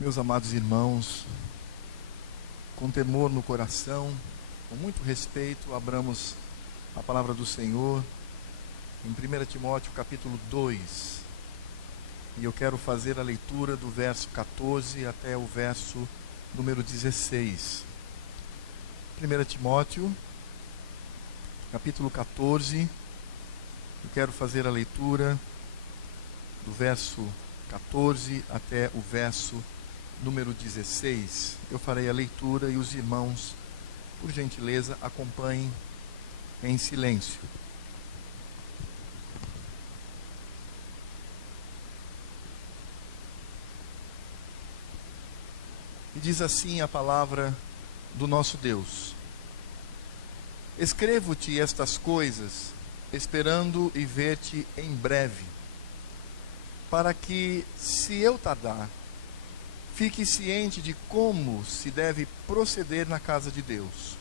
Meus amados irmãos, com temor no coração, com muito respeito, abramos a palavra do Senhor em 1 Timóteo capítulo 2. E eu quero fazer a leitura do verso 14 até o verso número 16. 1 Timóteo capítulo 14, eu quero fazer a leitura do verso 14 até o verso número 16. Eu farei a leitura e os irmãos, por gentileza, acompanhem em silêncio. E diz assim a palavra do nosso Deus: Escrevo-te estas coisas, esperando e ver-te em breve, para que, se eu tardar, fique ciente de como se deve proceder na casa de Deus,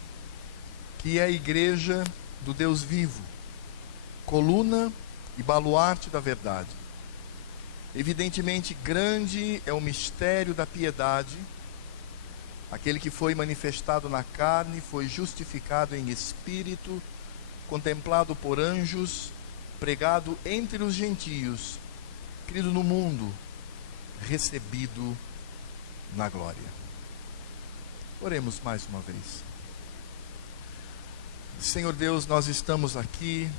que é a igreja do Deus vivo, coluna e baluarte da verdade. Evidentemente grande é o mistério da piedade. Aquele que foi manifestado na carne foi justificado em espírito, contemplado por anjos, pregado entre os gentios, crido no mundo, recebido na glória. Oremos mais uma vez. Senhor Deus, nós estamos aqui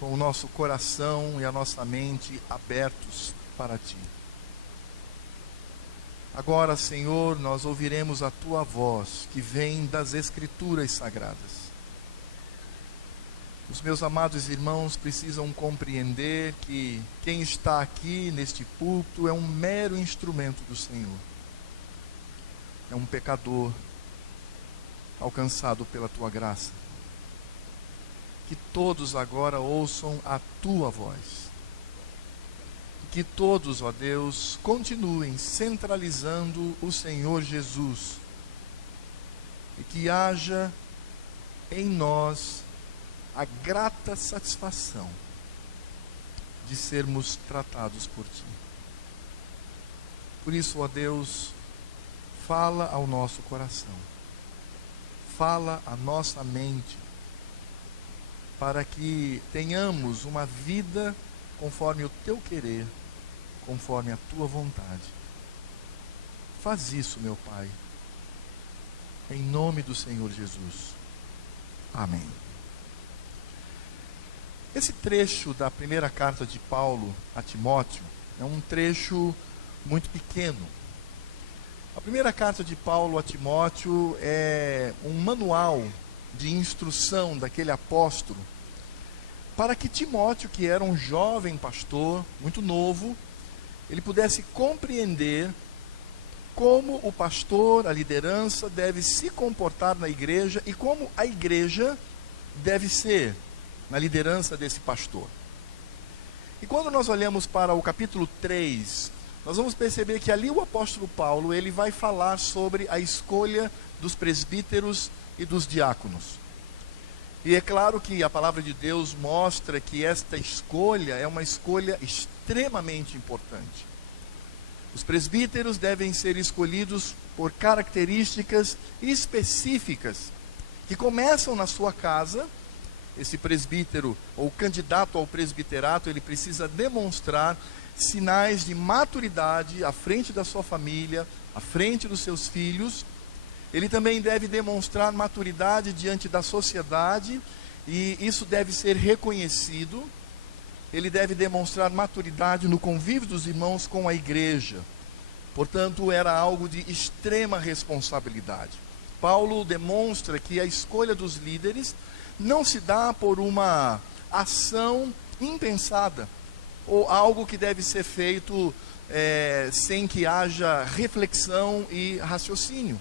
com o nosso coração e a nossa mente abertos para Ti. Agora, Senhor, nós ouviremos a Tua voz que vem das Escrituras Sagradas. Os meus amados irmãos precisam compreender que quem está aqui neste púlpito é um mero instrumento do Senhor. É um pecador alcançado pela Tua graça. Que todos agora ouçam a Tua voz. Que todos, ó Deus, continuem centralizando o Senhor Jesus. E que haja em nós a grata satisfação de sermos tratados por Ti. Por isso, ó Deus, fala ao nosso coração, fala à nossa mente, para que tenhamos uma vida conforme o Teu querer, conforme a Tua vontade. Faz isso, meu Pai, em nome do Senhor Jesus. Amém. Esse trecho da primeira carta de Paulo a Timóteo é um trecho muito pequeno. A primeira carta de Paulo a Timóteo é um manual de instrução daquele apóstolo para que Timóteo, que era um jovem pastor, muito novo, ele pudesse compreender como o pastor, a liderança, deve se comportar na igreja e como a igreja deve ser na liderança desse pastor. E quando nós olhamos para o capítulo 3, nós vamos perceber que ali o apóstolo Paulo, ele vai falar sobre a escolha dos presbíteros e dos diáconos. E é claro que a palavra de Deus mostra que esta escolha é uma escolha extremamente importante. Os presbíteros devem ser escolhidos por características específicas que começam na sua casa. Esse presbítero ou candidato ao presbiterato, ele precisa demonstrar sinais de maturidade à frente da sua família, à frente dos seus filhos. Ele também deve demonstrar maturidade diante da sociedade, e isso deve ser reconhecido. Ele deve demonstrar maturidade no convívio dos irmãos com a igreja. Portanto, era algo de extrema responsabilidade. Paulo demonstra que a escolha dos líderes não se dá por uma ação impensada, ou algo que deve ser feito sem que haja reflexão e raciocínio.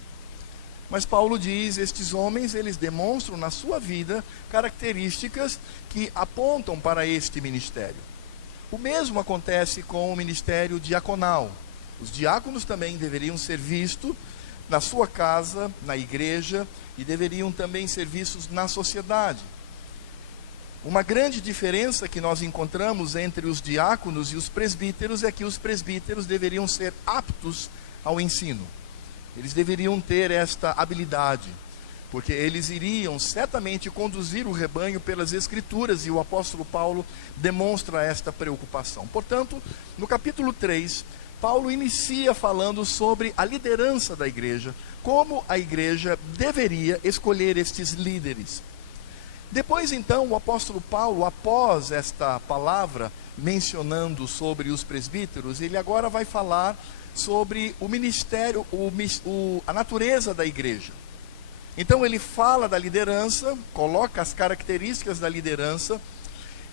Mas Paulo diz, estes homens, eles demonstram na sua vida características que apontam para este ministério. O mesmo acontece com o ministério diaconal. Os diáconos também deveriam ser vistos na sua casa, na igreja, e deveriam também ser vistos na sociedade. Uma grande diferença que nós encontramos entre os diáconos e os presbíteros é que os presbíteros deveriam ser aptos ao ensino. Eles deveriam ter esta habilidade, porque eles iriam certamente conduzir o rebanho pelas Escrituras, e o apóstolo Paulo demonstra esta preocupação. Portanto, no capítulo 3, Paulo inicia falando sobre a liderança da igreja, como a igreja deveria escolher estes líderes. Depois, então, o apóstolo Paulo, após esta palavra, mencionando sobre os presbíteros, ele agora vai falar sobre o ministério, a natureza da igreja. Então ele fala da liderança, coloca as características da liderança,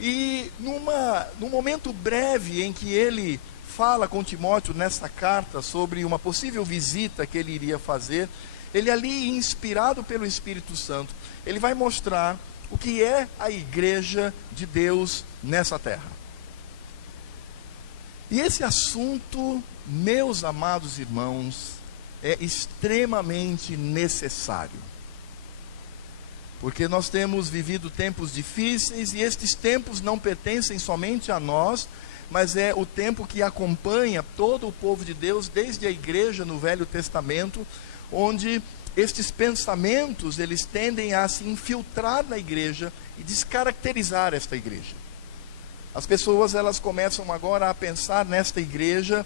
e num momento breve em que ele fala com Timóteo nessa carta sobre uma possível visita que ele iria fazer, ele ali, inspirado pelo Espírito Santo, ele vai mostrar o que é a igreja de Deus nessa terra. E esse assunto, meus amados irmãos, é extremamente necessário. Porque nós temos vivido tempos difíceis, e estes tempos não pertencem somente a nós, mas é o tempo que acompanha todo o povo de Deus, desde a igreja no Velho Testamento, onde estes pensamentos, eles tendem a se infiltrar na igreja e descaracterizar esta igreja. As pessoas, elas começam agora a pensar nesta igreja,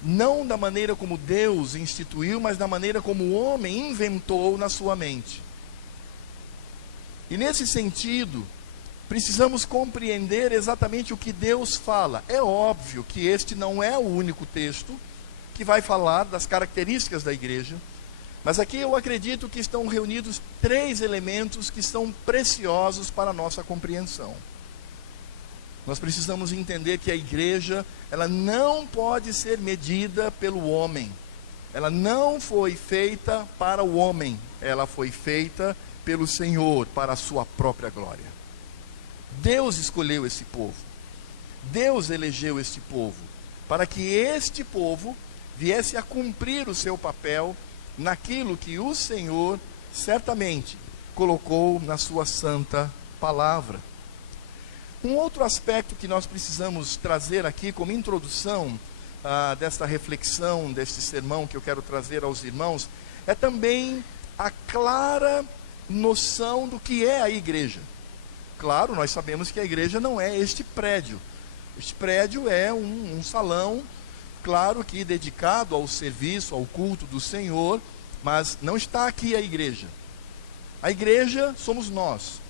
não da maneira como Deus instituiu, mas da maneira como o homem inventou na sua mente. E nesse sentido, precisamos compreender exatamente o que Deus fala. É óbvio que este não é o único texto que vai falar das características da igreja, mas aqui eu acredito que estão reunidos 3 elementos que são preciosos para a nossa compreensão. Nós precisamos entender que a igreja, ela não pode ser medida pelo homem. Ela não foi feita para o homem, ela foi feita pelo Senhor, para a sua própria glória. Deus escolheu esse povo, Deus elegeu este povo, para que este povo viesse a cumprir o seu papel naquilo que o Senhor certamente colocou na sua santa palavra. Um outro aspecto que nós precisamos trazer aqui como introdução desta reflexão, deste sermão que eu quero trazer aos irmãos, é também a clara noção do que é a igreja. Claro, nós sabemos que a igreja não é este prédio. Este prédio é um salão, claro que dedicado ao serviço, ao culto do Senhor, mas não está aqui a igreja. A igreja somos nós.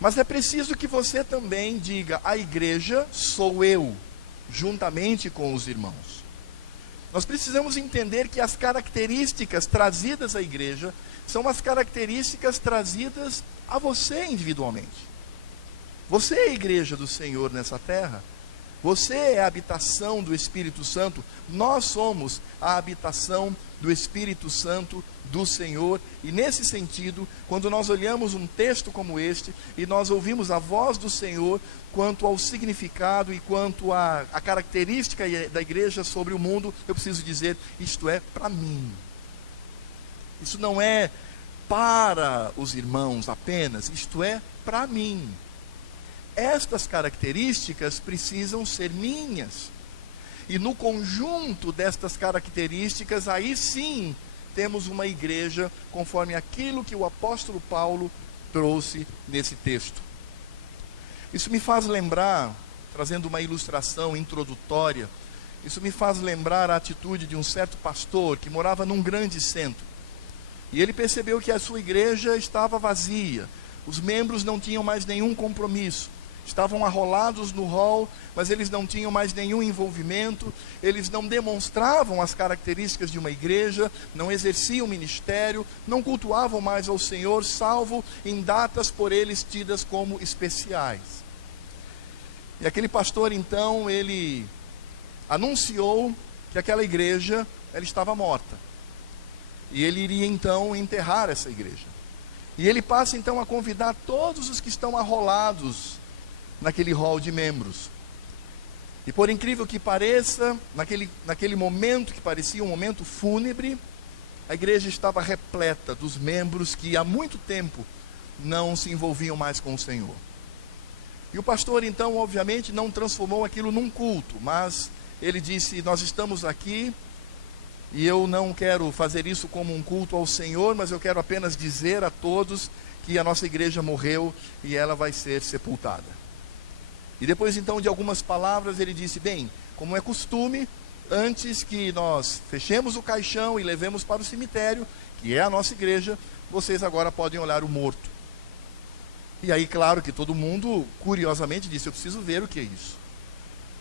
Mas é preciso que você também diga: a igreja sou eu, juntamente com os irmãos. Nós precisamos entender que as características trazidas à igreja são as características trazidas a você individualmente. Você é a igreja do Senhor nessa terra. Você é a habitação do Espírito Santo. Nós somos a habitação do Espírito Santo do Senhor. E nesse sentido, quando nós olhamos um texto como este, e nós ouvimos a voz do Senhor quanto ao significado e quanto à característica da igreja sobre o mundo, eu preciso dizer: isto é para mim. Isso não é para os irmãos apenas, isto é para mim. Estas características precisam ser minhas. E no conjunto destas características, aí sim, temos uma igreja conforme aquilo que o apóstolo Paulo trouxe nesse texto. Isso me faz lembrar, trazendo uma ilustração introdutória, isso me faz lembrar a atitude de um certo pastor que morava num grande centro. E ele percebeu que a sua igreja estava vazia, os membros não tinham mais nenhum compromisso. Estavam arrolados no hall, mas eles não tinham mais nenhum envolvimento, eles não demonstravam as características de uma igreja, não exerciam ministério, não cultuavam mais ao Senhor, salvo em datas por eles tidas como especiais. E aquele pastor então, ele anunciou que aquela igreja, ela estava morta. E ele iria então enterrar essa igreja. E ele passa então a convidar todos os que estão arrolados naquele hall de membros. E por incrível que pareça, naquele momento que parecia um momento fúnebre, a igreja estava repleta dos membros que há muito tempo não se envolviam mais com o Senhor. E o pastor então, obviamente, não transformou aquilo num culto, mas ele disse: nós estamos aqui e eu não quero fazer isso como um culto ao Senhor, mas eu quero apenas dizer a todos que a nossa igreja morreu e ela vai ser sepultada. E depois então de algumas palavras ele disse, bem, como é costume, antes que nós fechemos o caixão e levemos para o cemitério, que é a nossa igreja, vocês agora podem olhar o morto. E aí claro que todo mundo curiosamente disse, eu preciso ver o que é isso.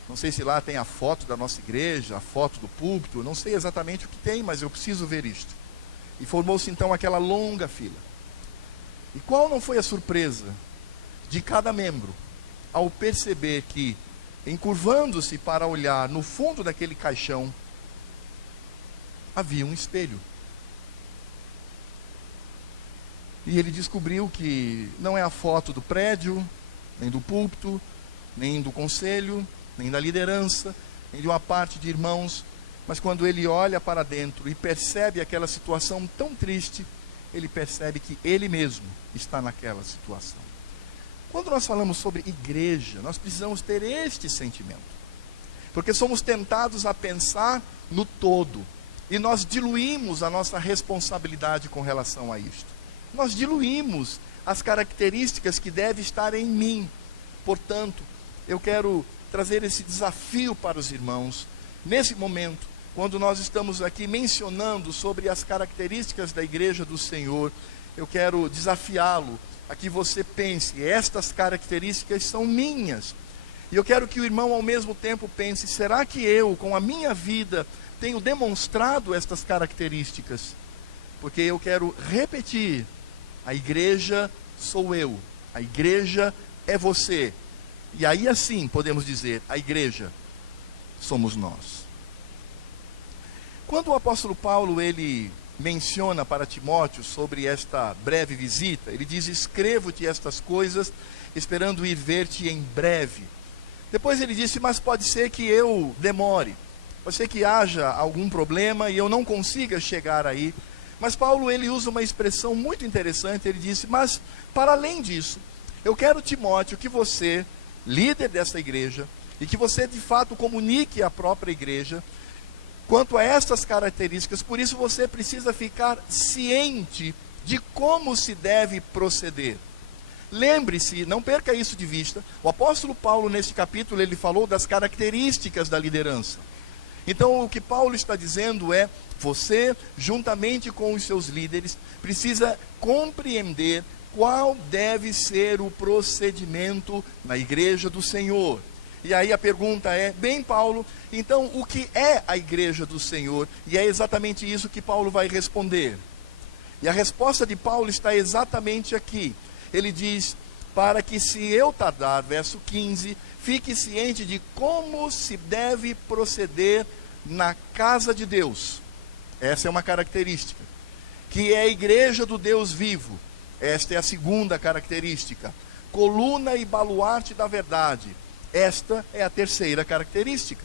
Não sei se lá tem a foto da nossa igreja, a foto do púlpito, não sei exatamente o que tem, mas eu preciso ver isto. E formou-se então aquela longa fila. E qual não foi a surpresa de cada membro ao perceber que, encurvando-se para olhar no fundo daquele caixão, havia um espelho. E ele descobriu que não é a foto do prédio, nem do púlpito, nem do conselho, nem da liderança, nem de uma parte de irmãos, mas quando ele olha para dentro e percebe aquela situação tão triste, ele percebe que ele mesmo está naquela situação. Quando nós falamos sobre igreja, nós precisamos ter este sentimento, porque somos tentados a pensar no todo, e nós diluímos a nossa responsabilidade com relação a isto. Nós diluímos as características que devem estar em mim. Portanto, eu quero trazer esse desafio para os irmãos, nesse momento, quando nós estamos aqui mencionando sobre as características da igreja do Senhor, eu quero desafiá-lo a que você pense, estas características são minhas. E eu quero que o irmão ao mesmo tempo pense, será que eu, com a minha vida, tenho demonstrado estas características? Porque eu quero repetir, a igreja sou eu, a igreja é você. E aí assim podemos dizer, a igreja somos nós. Quando o apóstolo Paulo, ele menciona para Timóteo sobre esta breve visita, ele diz, escrevo-te estas coisas, esperando ir ver-te em breve. Depois ele disse, mas pode ser que eu demore, pode ser que haja algum problema e eu não consiga chegar aí. Mas Paulo, ele usa uma expressão muito interessante, ele disse, mas para além disso, eu quero, Timóteo, que você, líder dessa igreja, e que você de fato comunique à própria igreja, quanto a estas características, por isso você precisa ficar ciente de como se deve proceder. Lembre-se, não perca isso de vista, o apóstolo Paulo neste capítulo, ele falou das características da liderança. Então o que Paulo está dizendo é, você, juntamente com os seus líderes, precisa compreender qual deve ser o procedimento na igreja do Senhor. E aí a pergunta é, bem Paulo, então o que é a igreja do Senhor? E é exatamente isso que Paulo vai responder. E a resposta de Paulo está exatamente aqui. Ele diz, para que se eu tardar, verso 15, fique ciente de como se deve proceder na casa de Deus. Essa é uma característica. Que é a igreja do Deus vivo. Esta é a segunda característica. Coluna e baluarte da verdade. Esta é a terceira característica.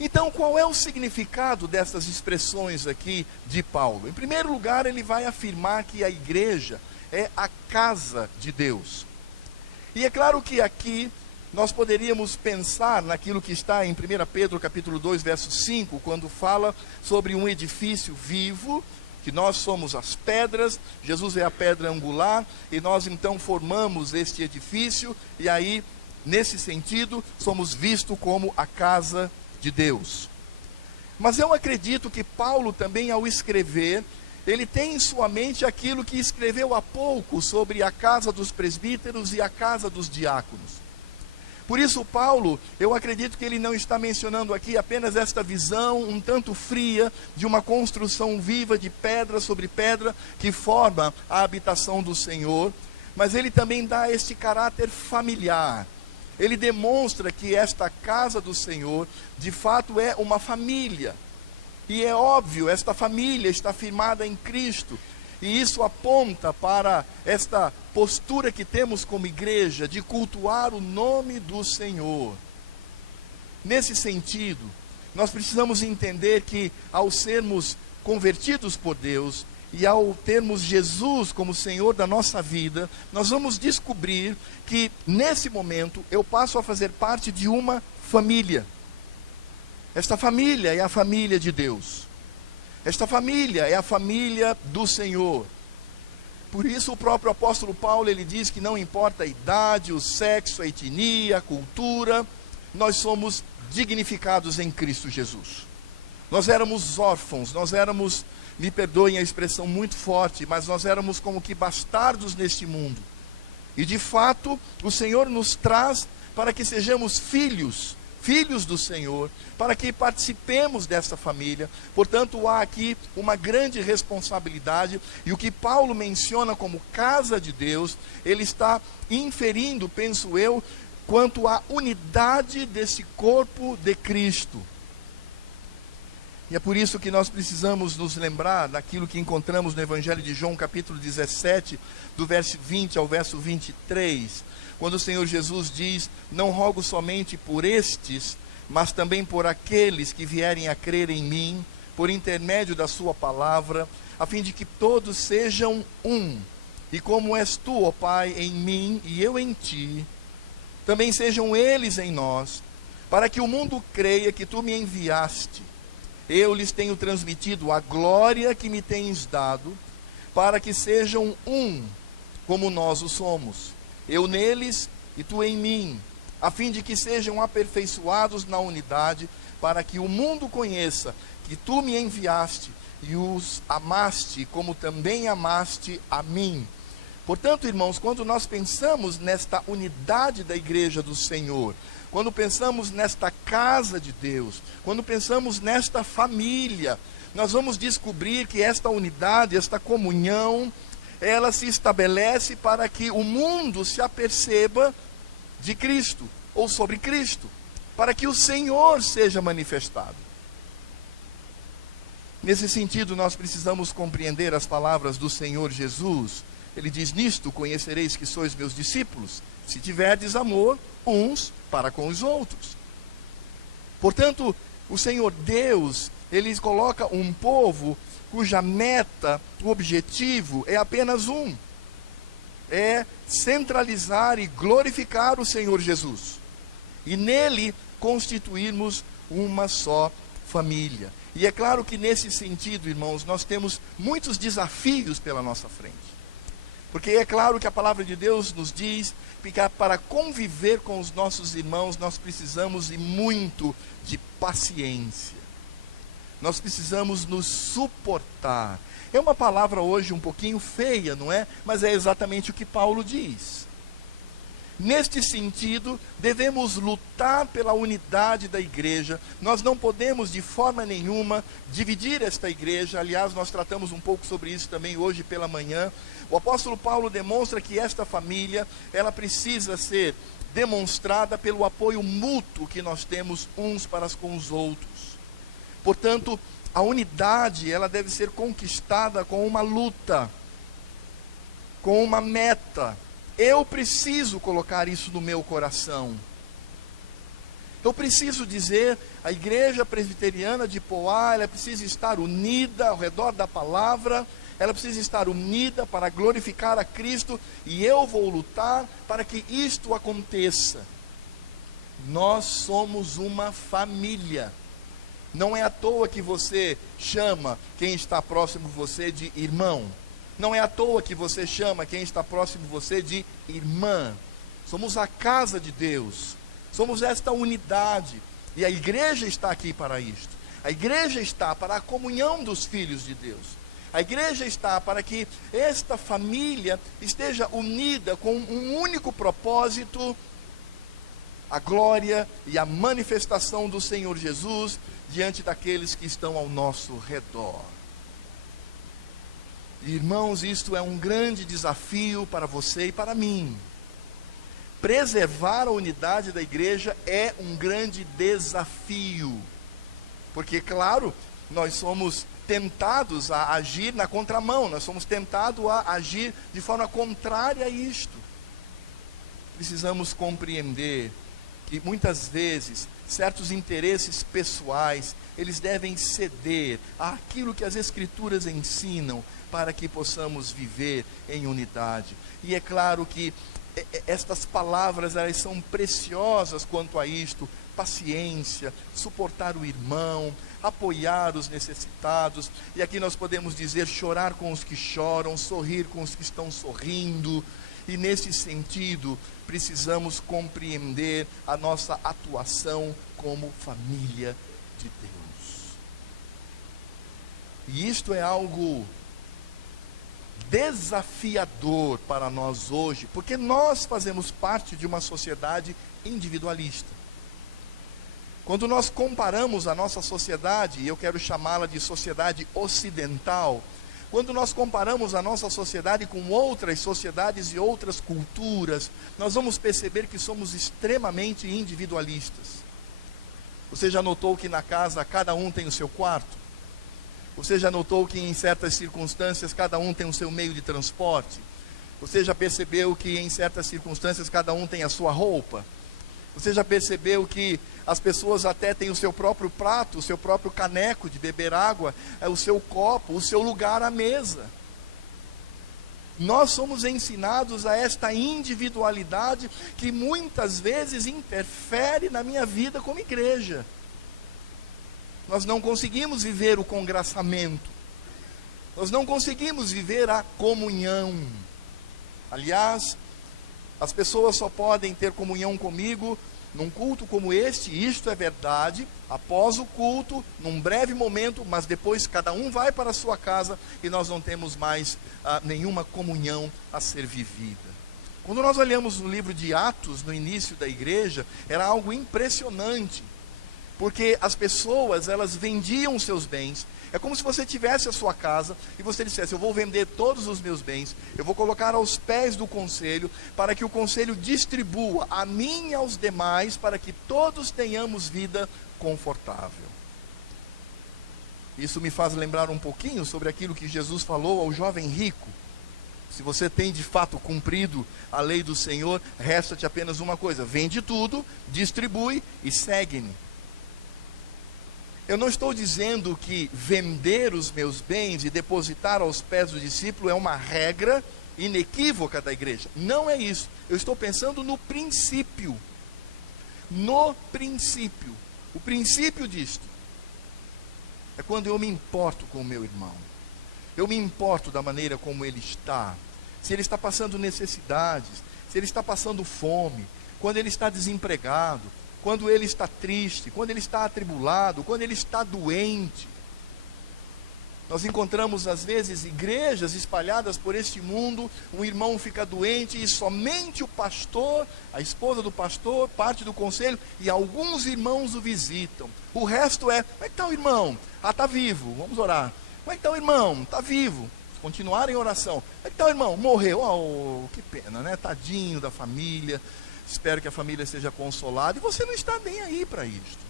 Então, qual é o significado dessas expressões aqui de Paulo? Em primeiro lugar, ele vai afirmar que a igreja é a casa de Deus. E é claro que aqui nós poderíamos pensar naquilo que está em 1 Pedro capítulo 2, verso 5, quando fala sobre um edifício vivo, que nós somos as pedras, Jesus é a pedra angular, e nós então formamos este edifício, e aí, nesse sentido, somos vistos como a casa de Deus. Mas eu acredito que Paulo também, ao escrever, ele tem em sua mente aquilo que escreveu há pouco sobre a casa dos presbíteros e a casa dos diáconos. Por isso, Paulo, eu acredito que ele não está mencionando aqui apenas esta visão um tanto fria de uma construção viva de pedra sobre pedra que forma a habitação do Senhor, mas ele também dá este caráter familiar. Ele demonstra que esta casa do Senhor, de fato, é uma família. E é óbvio, esta família está firmada em Cristo. E isso aponta para esta postura que temos como igreja de cultuar o nome do Senhor. Nesse sentido, nós precisamos entender que ao sermos convertidos por Deus e ao termos Jesus como Senhor da nossa vida, nós vamos descobrir que nesse momento eu passo a fazer parte de uma família. Esta família é a família de Deus. Esta família é a família do Senhor. Por isso o próprio apóstolo Paulo, ele diz que não importa a idade, o sexo, a etnia, a cultura, nós somos dignificados em Cristo Jesus. Nós éramos órfãos, nós éramos, me perdoem a expressão muito forte, mas nós éramos como que bastardos neste mundo. E de fato, o Senhor nos traz para que sejamos filhos do Senhor, para que participemos dessa família. Portanto, há aqui uma grande responsabilidade, e o que Paulo menciona como casa de Deus, ele está inferindo, penso eu, quanto à unidade desse corpo de Cristo. E é por isso que nós precisamos nos lembrar daquilo que encontramos no Evangelho de João, capítulo 17, do verso 20 ao verso 23, quando o Senhor Jesus diz: não rogo somente por estes, mas também por aqueles que vierem a crer em mim, por intermédio da sua palavra, a fim de que todos sejam um, e como és tu, ó Pai, em mim e eu em ti, também sejam eles em nós, para que o mundo creia que tu me enviaste. Eu lhes tenho transmitido a glória que me tens dado, para que sejam um, como nós o somos. Eu neles e tu em mim, a fim de que sejam aperfeiçoados na unidade, para que o mundo conheça que tu me enviaste e os amaste, como também amaste a mim. Portanto, irmãos, quando nós pensamos nesta unidade da igreja do Senhor, quando pensamos nesta casa de Deus, quando pensamos nesta família, nós vamos descobrir que esta unidade, esta comunhão, ela se estabelece para que o mundo se aperceba de Cristo, ou sobre Cristo, para que o Senhor seja manifestado. Nesse sentido, nós precisamos compreender as palavras do Senhor Jesus. Ele diz: nisto conhecereis que sois meus discípulos, se tiverdes amor uns para com os outros. Portanto, o Senhor Deus, ele coloca um povo cuja meta, o objetivo é apenas um: é centralizar e glorificar o Senhor Jesus, e nele constituirmos uma só família. E é claro que nesse sentido, irmãos, nós temos muitos desafios pela nossa frente, porque é claro que a palavra de Deus nos diz que para conviver com os nossos irmãos nós precisamos e muito de paciência. Nós precisamos nos suportar. É uma palavra hoje um pouquinho feia, não é? Mas é exatamente o que Paulo diz. Neste sentido, devemos lutar pela unidade da igreja. Nós não podemos de forma nenhuma dividir esta igreja. Aliás, nós tratamos um pouco sobre isso também hoje pela manhã. O apóstolo Paulo demonstra que esta família, ela precisa ser demonstrada pelo apoio mútuo que nós temos uns para com os outros. Portanto, a unidade, ela deve ser conquistada com uma luta, com uma meta. Eu preciso colocar isso no meu coração. Eu preciso dizer, a igreja presbiteriana de Poá, ela precisa estar unida ao redor da palavra, ela precisa estar unida para glorificar a Cristo, e eu vou lutar para que isto aconteça. Nós somos uma família. Não é à toa que você chama quem está próximo de você de irmão. Não é à toa que você chama quem está próximo de você de irmã. Somos a casa de Deus. Somos esta unidade. E a igreja está aqui para isto. A igreja está para a comunhão dos filhos de Deus. A igreja está para que esta família esteja unida com um único propósito: a glória e a manifestação do Senhor Jesus diante daqueles que estão ao nosso redor. Irmãos, isto é um grande desafio para você e para mim. Preservar a unidade da igreja é um grande desafio, porque, claro, nós somos tentados a agir na contramão, nós somos tentados a agir de forma contrária a isto. Precisamos compreender que muitas vezes certos interesses pessoais, eles devem ceder àquilo que as Escrituras ensinam para que possamos viver em unidade. E é claro que estas palavras, elas são preciosas quanto a isto. paciência, suportar o irmão, apoiar os necessitados. E aqui nós podemos dizer: chorar com os que choram, sorrir com os que estão sorrindo. E nesse sentido, precisamos compreender a nossa atuação como família de Deus. E isto é algo desafiador para nós hoje, porque nós fazemos parte de uma sociedade individualista. Quando nós comparamos a nossa sociedade, e eu quero chamá-la de sociedade ocidental, quando nós comparamos a nossa sociedade com outras sociedades e outras culturas, nós vamos perceber que somos extremamente individualistas. Você já notou que na casa cada um tem o seu quarto? Você já notou que em certas circunstâncias cada um tem o seu meio de transporte? Você já percebeu que em certas circunstâncias cada um tem a sua roupa? Você já percebeu que as pessoas até têm o seu próprio prato, o seu próprio caneco de beber água, o seu copo, o seu lugar à mesa? Nós somos ensinados a esta individualidade que muitas vezes interfere na minha vida como igreja. Nós não conseguimos viver o congraçamento. Nós não conseguimos viver a comunhão. Aliás, as pessoas só podem ter comunhão comigo num culto como este, isto é verdade, após o culto, num breve momento, mas depois cada um vai para a sua casa e nós não temos mais nenhuma comunhão a ser vivida. Quando nós olhamos no livro de Atos, no início da igreja, era algo impressionante, porque as pessoas, elas vendiam seus bens. É como se você tivesse a sua casa e você dissesse: eu vou vender todos os meus bens, eu vou colocar aos pés do conselho, para que o conselho distribua a mim e aos demais, para que todos tenhamos vida confortável. Isso me faz lembrar um pouquinho sobre aquilo que Jesus falou ao jovem rico: se você tem de fato cumprido a lei do Senhor, resta-te apenas uma coisa: vende tudo, distribui e segue-me. Eu não estou dizendo que vender os meus bens e depositar aos pés do discípulo é uma regra inequívoca da igreja. Não é isso. Eu estou pensando no princípio. No princípio. O princípio disto é quando eu me importo com o meu irmão. Eu me importo da maneira como ele está. Se ele está passando necessidades, se ele está passando fome, quando ele está desempregado, quando ele está triste, quando ele está atribulado, quando ele está doente. Nós encontramos às vezes igrejas espalhadas por este mundo, um irmão fica doente e somente o pastor, a esposa do pastor, parte do conselho e alguns irmãos o visitam. O resto é: como é que está o irmão? Ah, está vivo, vamos orar. Como é que está o irmão? Está vivo. Continuar em oração. Como é que está o irmão? Morreu. Oh, que pena, né? Tadinho da família. Espero que a família seja consolada. E você não está nem aí para isto.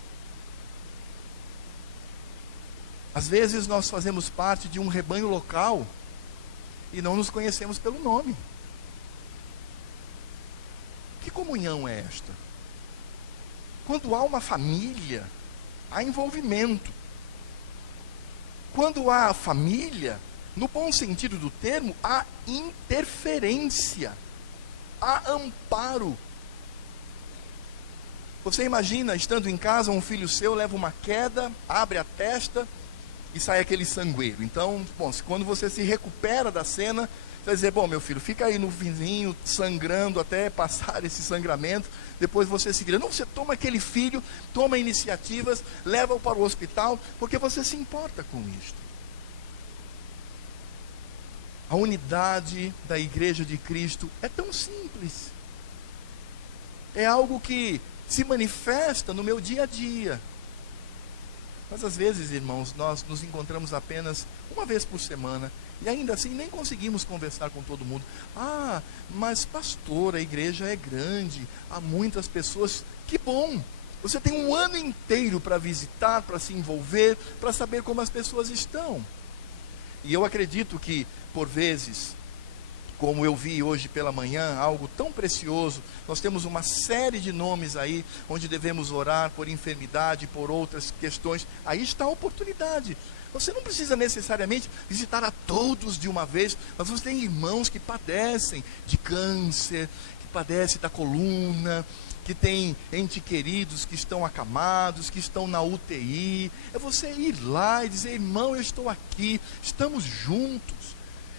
Às vezes nós fazemos parte de um rebanho local e não nos conhecemos pelo nome. Que comunhão é esta? Quando há uma família, há envolvimento. Quando há família, no bom sentido do termo, há interferência, há amparo. Você imagina, estando em casa, um filho seu leva uma queda, abre a testa e sai aquele sangueiro. Então, bom, quando você se recupera da cena, você vai dizer: bom, meu filho, fica aí no vizinho, sangrando até passar esse sangramento, depois você se vira. Não, você toma aquele filho, toma iniciativas, leva-o para o hospital, porque você se importa com isto. A unidade da Igreja de Cristo é tão simples. É algo que se manifesta no meu dia a dia. Mas às vezes, irmãos, nós nos encontramos apenas uma vez por semana e ainda assim nem conseguimos conversar com todo mundo. Ah, mas pastor, a igreja é grande, há muitas pessoas. Que bom! Você tem um ano inteiro para visitar, para se envolver, para saber como as pessoas estão. E eu acredito que, por vezes, como eu vi hoje pela manhã, algo tão precioso, nós temos uma série de nomes aí, onde devemos orar por enfermidade, por outras questões. Aí está a oportunidade. Você não precisa necessariamente visitar a todos de uma vez, mas você tem irmãos que padecem de câncer, que padecem da coluna, que tem entes queridos que estão acamados, que estão na UTI. É você ir lá e dizer: irmão, eu estou aqui, estamos juntos.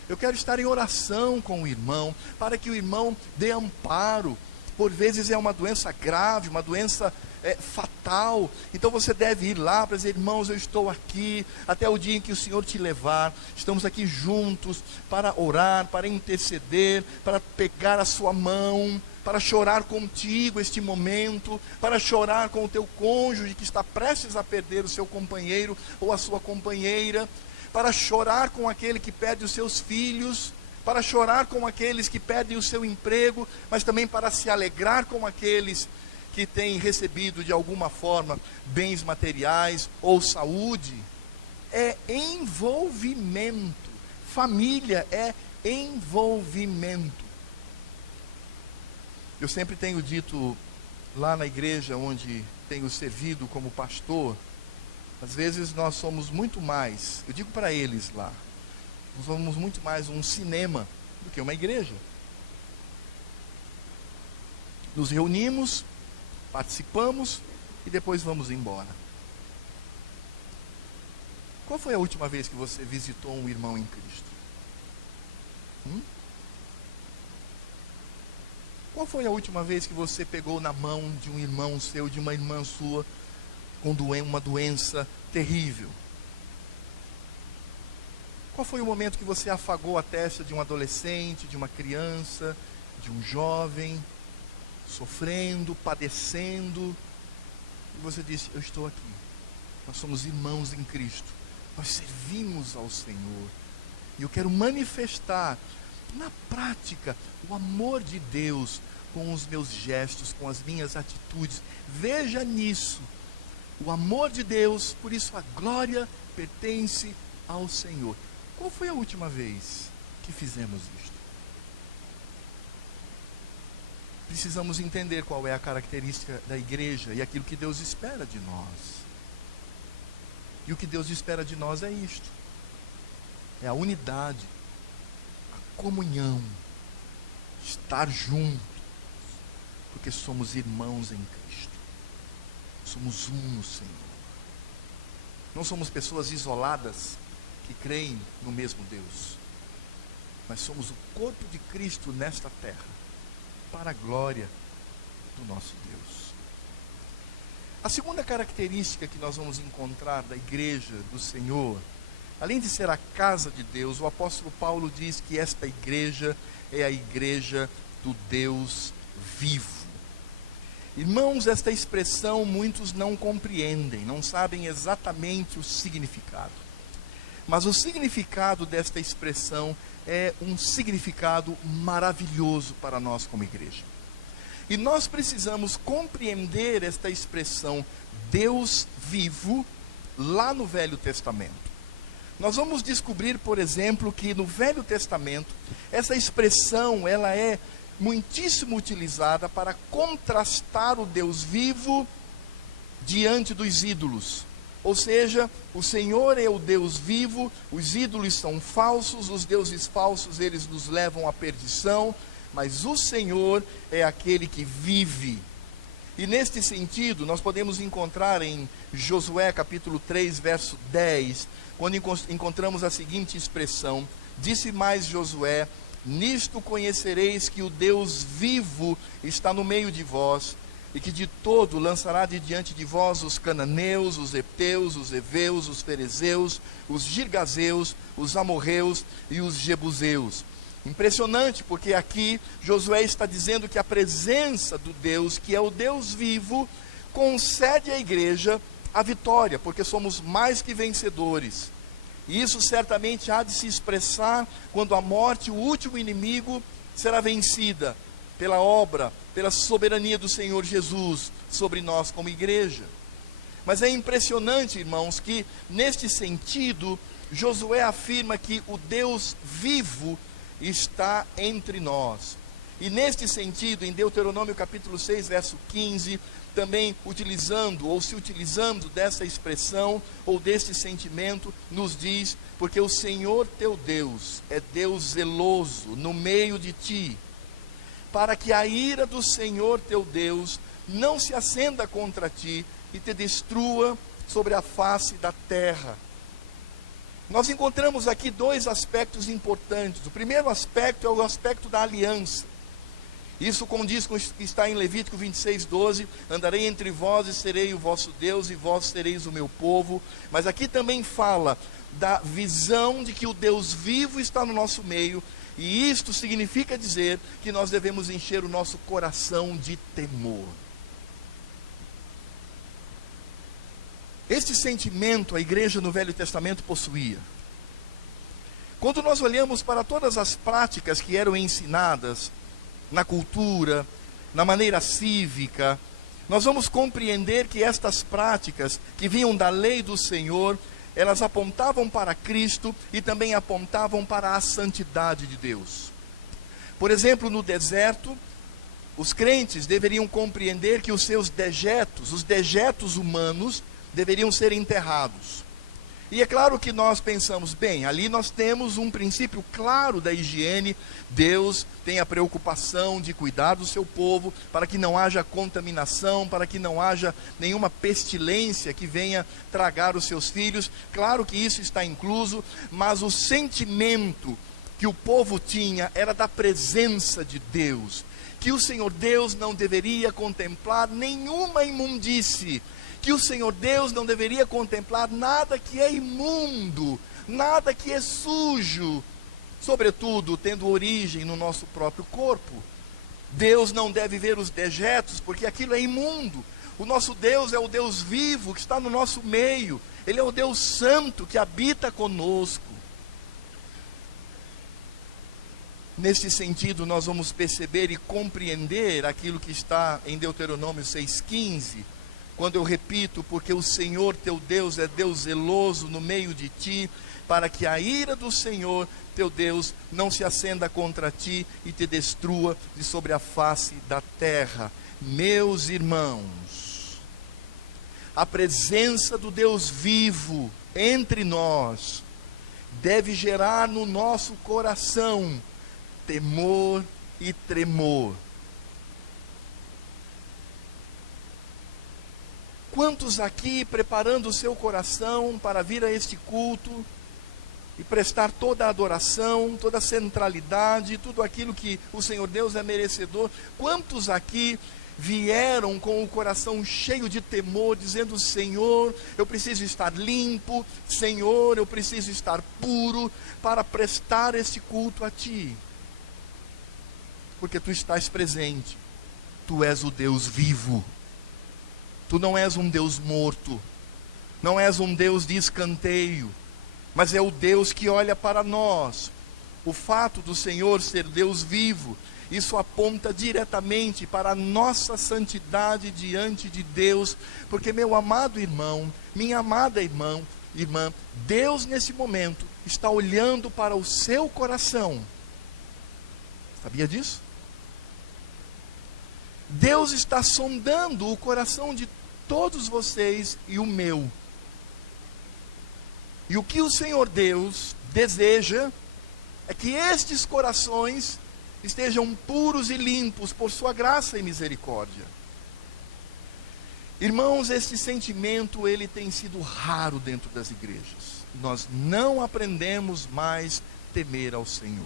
Eu quero estar em oração com o irmão, para que o irmão dê amparo. Por vezes é uma doença grave, uma doença fatal. Então você deve ir lá para dizer: irmãos, eu estou aqui, até o dia em que o Senhor te levar. Estamos aqui juntos para orar, para interceder, para pegar a sua mão, para chorar contigo este momento, para chorar com o teu cônjuge que está prestes a perder o seu companheiro ou a sua companheira, para chorar com aquele que perde os seus filhos, para chorar com aqueles que perdem o seu emprego, mas também para se alegrar com aqueles que têm recebido de alguma forma bens materiais ou saúde. É envolvimento. Família é envolvimento. Eu sempre tenho dito lá na igreja onde tenho servido como pastor, às vezes nós somos muito mais, eu digo para eles lá, nós somos muito mais um cinema do que uma igreja. Nos reunimos, participamos e depois vamos embora. Qual foi a última vez que você visitou um irmão em Cristo? Qual foi a última vez que você pegou na mão de um irmão seu, de uma irmã sua, com uma doença terrível? Qual foi o momento que você afagou a testa de um adolescente, de uma criança, de um jovem, sofrendo, padecendo, e você disse: eu estou aqui, nós somos irmãos em Cristo, nós servimos ao Senhor, e eu quero manifestar na prática o amor de Deus com os meus gestos, com as minhas atitudes. Veja nisso o amor de Deus, por isso a glória pertence ao Senhor. Qual foi a última vez que fizemos isto? Precisamos entender qual é a característica da igreja e aquilo que Deus espera de nós. E o que Deus espera de nós é isto: é a unidade, a comunhão, estar juntos, porque somos irmãos em Cristo, somos um no Senhor. Não somos pessoas isoladas que creem no mesmo Deus, mas somos o corpo de Cristo nesta terra, para a glória do nosso Deus. A segunda característica que nós vamos encontrar da igreja do Senhor, além de ser a casa de Deus, o apóstolo Paulo diz que esta igreja é a igreja do Deus vivo. Irmãos, esta expressão muitos não compreendem, não sabem exatamente o significado. Mas o significado desta expressão é um significado maravilhoso para nós como igreja. E nós precisamos compreender esta expressão Deus vivo lá no Velho Testamento. Nós vamos descobrir, por exemplo, que no Velho Testamento essa expressão ela é muitíssimo utilizada para contrastar o Deus vivo diante dos ídolos. Ou seja, o Senhor é o Deus vivo, os ídolos são falsos, os deuses falsos eles nos levam à perdição, mas o Senhor é aquele que vive. E neste sentido, nós podemos encontrar em Josué capítulo 3, verso 10, quando encontramos a seguinte expressão: disse mais Josué: nisto conhecereis que o Deus vivo está no meio de vós, e que de todo lançará de diante de vós os cananeus, os heteus, os heveus, os ferezeus, os girgazeus, os amorreus e os jebuseus. Impressionante, porque aqui Josué está dizendo que a presença do Deus, que é o Deus vivo, concede à igreja a vitória, porque somos mais que vencedores. E isso certamente há de se expressar quando a morte, o último inimigo, será vencida pela obra, pela soberania do Senhor Jesus sobre nós como igreja. Mas é impressionante, irmãos, que neste sentido, Josué afirma que o Deus vivo está entre nós. E neste sentido, em Deuteronômio capítulo 6, verso 15, também se utilizando dessa expressão, ou deste sentimento, nos diz: porque o Senhor teu Deus é Deus zeloso no meio de ti, para que a ira do Senhor teu Deus não se acenda contra ti e te destrua sobre a face da terra. Nós encontramos aqui dois aspectos importantes. O primeiro aspecto é o aspecto da aliança. Isso condiz com o que está em Levítico 26:12, andarei entre vós e serei o vosso Deus, e vós sereis o meu povo. Mas aqui também fala da visão de que o Deus vivo está no nosso meio, e isto significa dizer que nós devemos encher o nosso coração de temor. Este sentimento a igreja no Velho Testamento possuía. Quando nós olhamos para todas as práticas que eram ensinadas na cultura, na maneira cívica, nós vamos compreender que estas práticas que vinham da lei do Senhor, elas apontavam para Cristo e também apontavam para a santidade de Deus. Por exemplo, no deserto, os crentes deveriam compreender que os seus dejetos, os dejetos humanos, deveriam ser enterrados. E é claro que nós pensamos, bem, ali nós temos um princípio claro da higiene. Deus tem a preocupação de cuidar do seu povo, para que não haja contaminação, para que não haja nenhuma pestilência que venha tragar os seus filhos. Claro que isso está incluso, mas o sentimento que o povo tinha era da presença de Deus, que o Senhor Deus não deveria contemplar nenhuma imundície, que o Senhor Deus não deveria contemplar nada que é imundo, nada que é sujo, sobretudo tendo origem no nosso próprio corpo. Deus não deve ver os dejetos, porque aquilo é imundo. O nosso Deus é o Deus vivo que está no nosso meio. Ele é o Deus santo que habita conosco. Nesse sentido, nós vamos perceber e compreender aquilo que está em Deuteronômio 6,15, quando eu repito, porque o Senhor teu Deus é Deus zeloso no meio de ti, para que a ira do Senhor teu Deus não se acenda contra ti e te destrua de sobre a face da terra. Meus irmãos, a presença do Deus vivo entre nós deve gerar no nosso coração temor e tremor. Quantos aqui preparando o seu coração para vir a este culto e prestar toda a adoração, toda a centralidade, tudo aquilo que o Senhor Deus é merecedor? Quantos aqui vieram com o coração cheio de temor, dizendo: Senhor, eu preciso estar limpo, Senhor, eu preciso estar puro para prestar este culto a Ti? Porque Tu estás presente, Tu és o Deus vivo. Tu não és um Deus morto, não és um Deus de escanteio, mas é o Deus que olha para nós. O fato do Senhor ser Deus vivo, isso aponta diretamente para a nossa santidade diante de Deus, porque, meu amado irmão, minha amada irmã, Deus nesse momento está olhando para o seu coração. Sabia disso? Deus está sondando o coração de todos vocês e o meu. E o que o Senhor Deus deseja é que estes corações estejam puros e limpos por sua graça e misericórdia. Irmãos, este sentimento ele tem sido raro dentro das igrejas. Nós não aprendemos mais temer ao Senhor.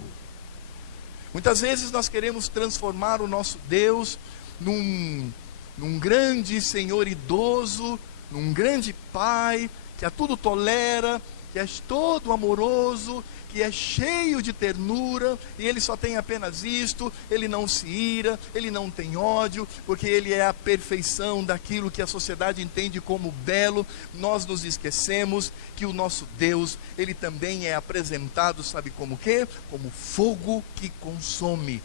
Muitas vezes nós queremos transformar o nosso Deus num grande Senhor idoso, num grande Pai, que a tudo tolera, que é todo amoroso, que é cheio de ternura, e Ele só tem apenas isto, Ele não se ira, Ele não tem ódio, porque Ele é a perfeição daquilo que a sociedade entende como belo. Nós nos esquecemos que o nosso Deus, Ele também é apresentado, sabe como quê? Como fogo que consome.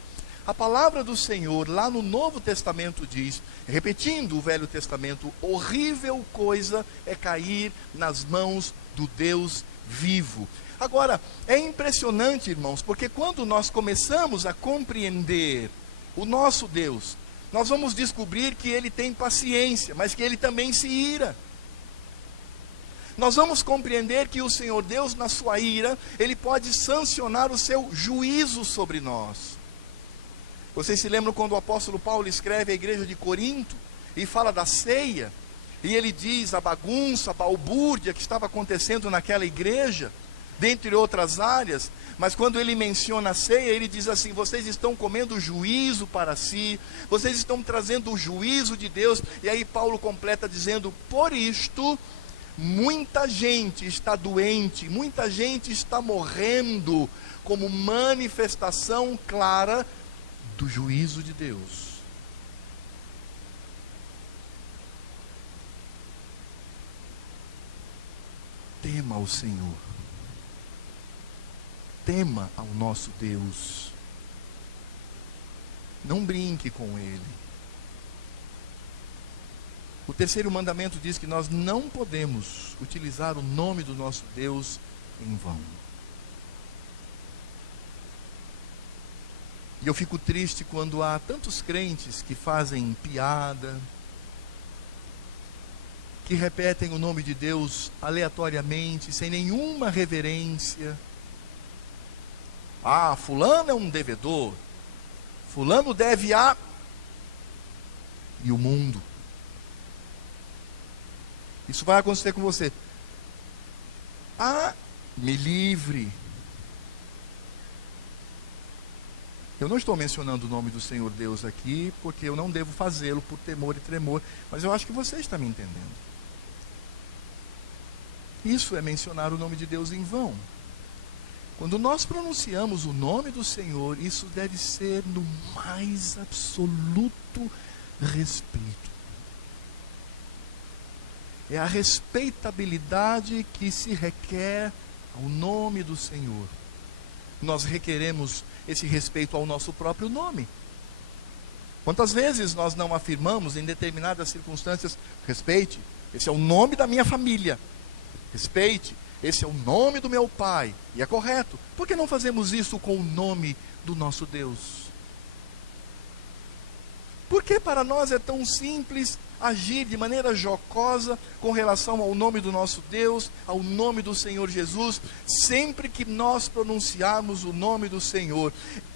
A palavra do Senhor, lá no Novo Testamento diz, repetindo o Velho Testamento: horrível coisa é cair nas mãos do Deus vivo. Agora, é impressionante, irmãos, porque quando nós começamos a compreender o nosso Deus, nós vamos descobrir que Ele tem paciência, mas que Ele também se ira. Nós vamos compreender que o Senhor Deus, na sua ira, Ele pode sancionar o seu juízo sobre nós. Vocês se lembram quando o apóstolo Paulo escreve à igreja de Corinto, e fala da ceia, e ele diz a bagunça, a balbúrdia que estava acontecendo naquela igreja, dentre outras áreas, mas quando ele menciona a ceia, ele diz assim: vocês estão comendo juízo para si, vocês estão trazendo o juízo de Deus. E aí Paulo completa dizendo: por isto, muita gente está doente, muita gente está morrendo, como manifestação clara do juízo de Deus. Tema ao Senhor. Tema ao nosso Deus. Não brinque com Ele. O terceiro mandamento diz que nós não podemos utilizar o nome do nosso Deus em vão. E eu fico triste quando há tantos crentes que fazem piada, que repetem o nome de Deus aleatoriamente, sem nenhuma reverência. Ah, fulano é um devedor, fulano deve a... E o mundo. Isso vai acontecer com você. Ah, me livre. Eu não estou mencionando o nome do Senhor Deus aqui, porque eu não devo fazê-lo por temor e tremor, mas eu acho que você está me entendendo. Isso é mencionar o nome de Deus em vão. Quando nós pronunciamos o nome do Senhor, isso deve ser no mais absoluto respeito. É a respeitabilidade que se requer ao nome do Senhor. Nós requeremos esse respeito ao nosso próprio nome. Quantas vezes nós não afirmamos em determinadas circunstâncias: respeite, esse é o nome da minha família. Respeite, esse é o nome do meu pai. E é correto. Por que não fazemos isso com o nome do nosso Deus? Por que para nós é tão simples agir de maneira jocosa com relação ao nome do nosso Deus, ao nome do Senhor Jesus, sempre que nós pronunciarmos o nome do Senhor?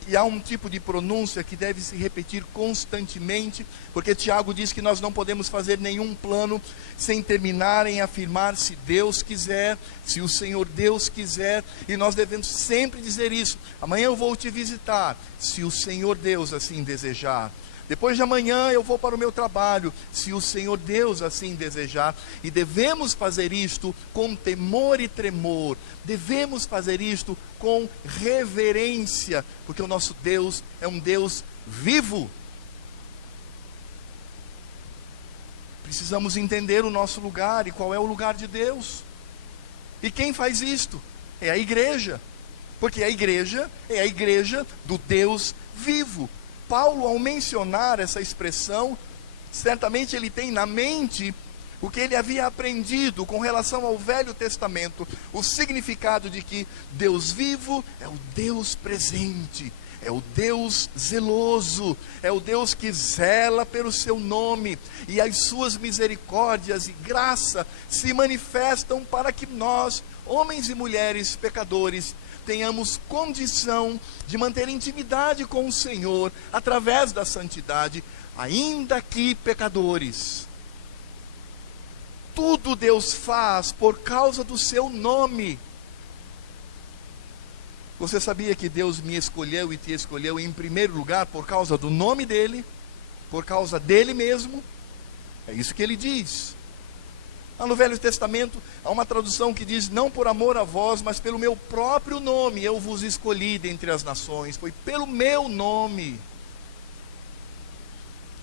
E há um tipo de pronúncia que deve se repetir constantemente, porque Tiago diz que nós não podemos fazer nenhum plano sem terminar em afirmar: se Deus quiser, se o Senhor Deus quiser. E nós devemos sempre dizer isso: amanhã eu vou te visitar, se o Senhor Deus assim desejar. Depois de amanhã eu vou para o meu trabalho, se o Senhor Deus assim desejar. E devemos fazer isto com temor e tremor. Devemos fazer isto com reverência, porque o nosso Deus é um Deus vivo. Precisamos entender o nosso lugar e qual é o lugar de Deus. E quem faz isto? É a igreja. Porque a igreja é a igreja do Deus vivo. Paulo, ao mencionar essa expressão, certamente ele tem na mente o que ele havia aprendido com relação ao Velho Testamento, o significado de que Deus vivo é o Deus presente, é o Deus zeloso, é o Deus que zela pelo seu nome, e as suas misericórdias e graça se manifestam para que nós, homens e mulheres pecadores, tenhamos condição de manter intimidade com o Senhor através da santidade, ainda que pecadores. Tudo Deus faz por causa do seu nome. Você sabia que Deus me escolheu e te escolheu em primeiro lugar por causa do nome dele, por causa dele mesmo? É isso que ele diz. No Velho Testamento há uma tradução que diz: não por amor a vós, mas pelo meu próprio nome eu vos escolhi dentre as nações. Foi pelo meu nome.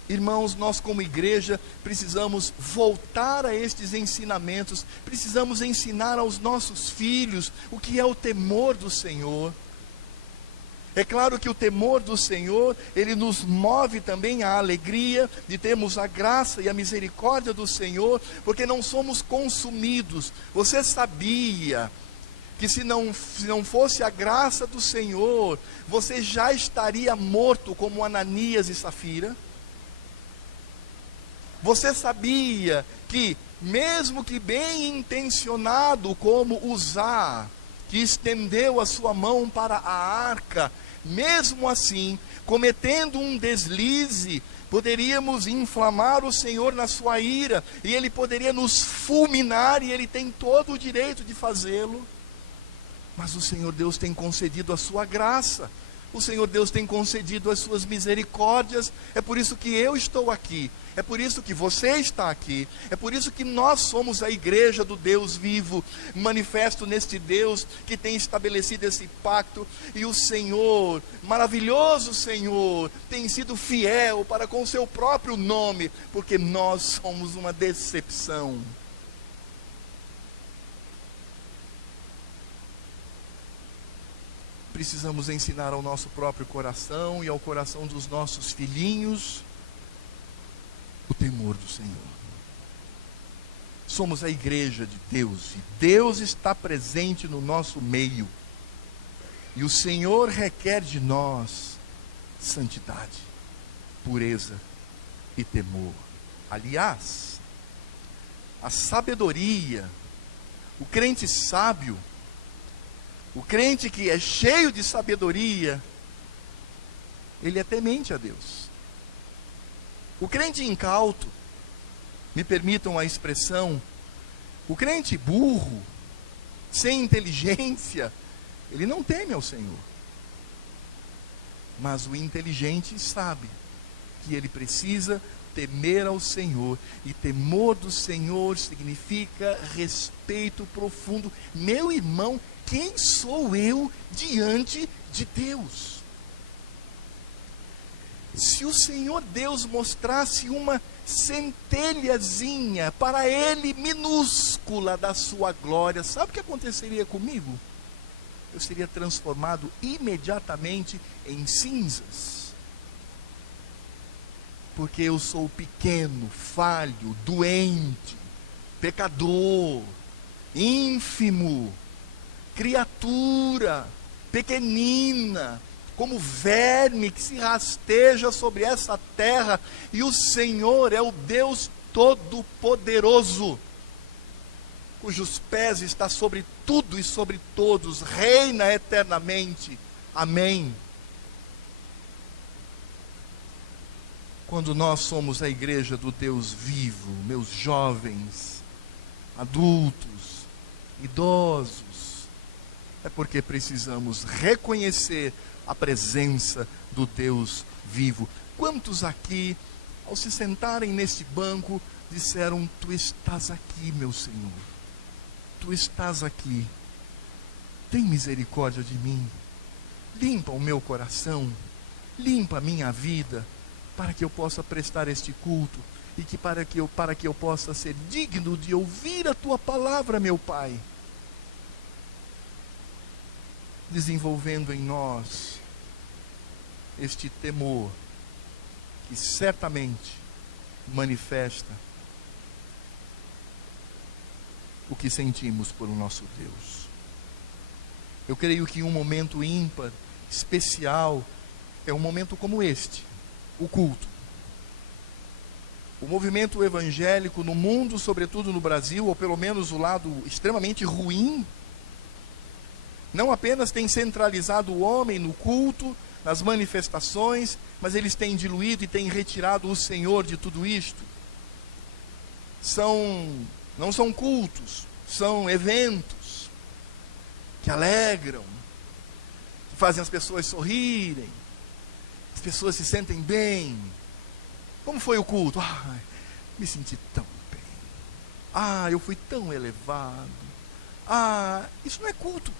Irmãos, nós como igreja precisamos voltar a estes ensinamentos, precisamos ensinar aos nossos filhos o que é o temor do Senhor. É claro que o temor do Senhor, ele nos move também à alegria de termos a graça e a misericórdia do Senhor, porque não somos consumidos. Você sabia que se não fosse a graça do Senhor, você já estaria morto como Ananias e Safira? Você sabia que, mesmo que bem intencionado como Uzá, que estendeu a sua mão para a arca. Mesmo assim, cometendo um deslize, poderíamos inflamar o Senhor na sua ira, e Ele poderia nos fulminar, e Ele tem todo o direito de fazê-lo. Mas o Senhor Deus tem concedido a sua graça, o Senhor Deus tem concedido as suas misericórdias. É por isso que eu estou aqui, é por isso que você está aqui, é por isso que nós somos a igreja do Deus vivo, manifesto neste Deus que tem estabelecido esse pacto. E o Senhor, maravilhoso Senhor, tem sido fiel para com o seu próprio nome, porque nós somos uma decepção. Precisamos ensinar ao nosso próprio coração e ao coração dos nossos filhinhos o temor do Senhor. Somos a igreja de Deus e Deus está presente no nosso meio. E o Senhor requer de nós santidade, pureza e temor. Aliás, a sabedoria, o crente sábio, o crente que é cheio de sabedoria, ele é temente a Deus. O crente incauto, me permitam a expressão, o crente burro, sem inteligência, ele não teme ao Senhor. Mas o inteligente sabe que ele precisa temer ao Senhor, e temor do Senhor significa respeito profundo. Meu irmão, quem sou eu diante de Deus? Se o Senhor Deus mostrasse uma centelhazinha para Ele minúscula da sua glória, sabe o que aconteceria comigo? Eu seria transformado imediatamente em cinzas. Porque eu sou pequeno, falho, doente, pecador, ínfimo, criatura, pequenina, como verme que se rasteja sobre essa terra, e o Senhor é o Deus Todo-Poderoso, cujos pés está sobre tudo e sobre todos, reina eternamente. Amém. Quando nós somos a igreja do Deus vivo, meus jovens, adultos, idosos, é porque precisamos reconhecer a presença do Deus vivo. Quantos aqui, ao se sentarem neste banco, disseram: Tu estás aqui, meu Senhor, Tu estás aqui, tem misericórdia de mim, limpa o meu coração, limpa a minha vida, para que eu possa prestar este culto, e que para que eu possa ser digno de ouvir a Tua palavra, meu Pai, desenvolvendo em nós este temor que certamente manifesta o que sentimos por o nosso Deus. Eu creio que um momento ímpar, especial, é um momento como este, o culto. O movimento evangélico no mundo, sobretudo no Brasil, ou pelo menos o lado extremamente ruim, não apenas tem centralizado o homem no culto, nas manifestações, mas eles têm diluído e têm retirado o Senhor de tudo isto. Não são cultos, são eventos que alegram, que fazem as pessoas sorrirem, as pessoas se sentem bem. Como foi o culto? Me senti tão bem. Eu fui tão elevado. Isso não é culto.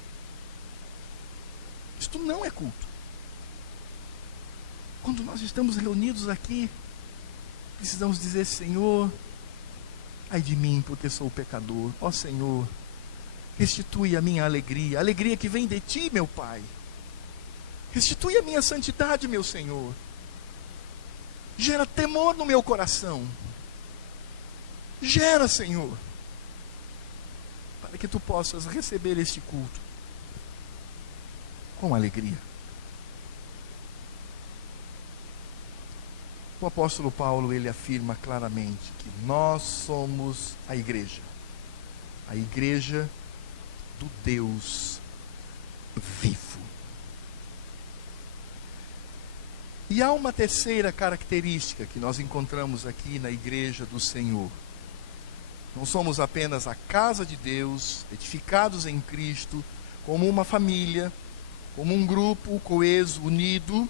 Isto não é culto. Quando nós estamos reunidos aqui, precisamos dizer: Senhor, ai de mim, porque sou pecador. Ó Senhor, restitui a minha alegria, a alegria que vem de Ti, meu Pai. Restitui a minha santidade, meu Senhor. Gera temor no meu coração. Gera, Senhor, para que Tu possas receber este culto com alegria. O apóstolo Paulo, ele afirma claramente que nós somos a igreja do Deus vivo. E há uma terceira característica que nós encontramos aqui na igreja do Senhor. Não somos apenas a casa de Deus, edificados em Cristo, como uma família, como um grupo coeso, unido.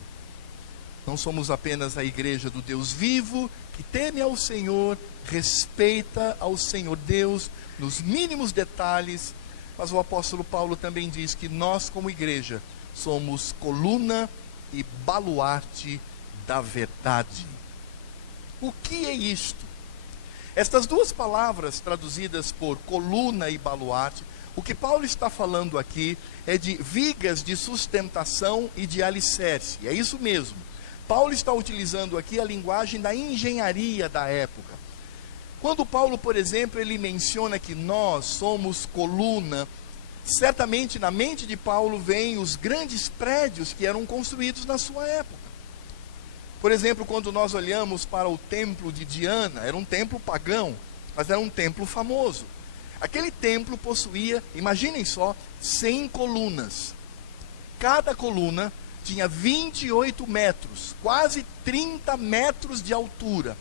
Não somos apenas a igreja do Deus vivo, que teme ao Senhor, respeita ao Senhor Deus nos mínimos detalhes, mas o apóstolo Paulo também diz que nós, como igreja, somos coluna e baluarte da verdade. O que é isto? Estas duas palavras traduzidas por coluna e baluarte, o que Paulo está falando aqui é de vigas de sustentação e de alicerce. É isso mesmo. Paulo está utilizando aqui a linguagem da engenharia da época. Quando Paulo, por exemplo, ele menciona que nós somos coluna, certamente na mente de Paulo vêm os grandes prédios que eram construídos na sua época. Por exemplo, quando nós olhamos para o templo de Diana, era um templo pagão, mas era um templo famoso. Aquele templo possuía, imaginem só, 100 colunas. Cada coluna tinha 28 metros, quase 30 metros de altura.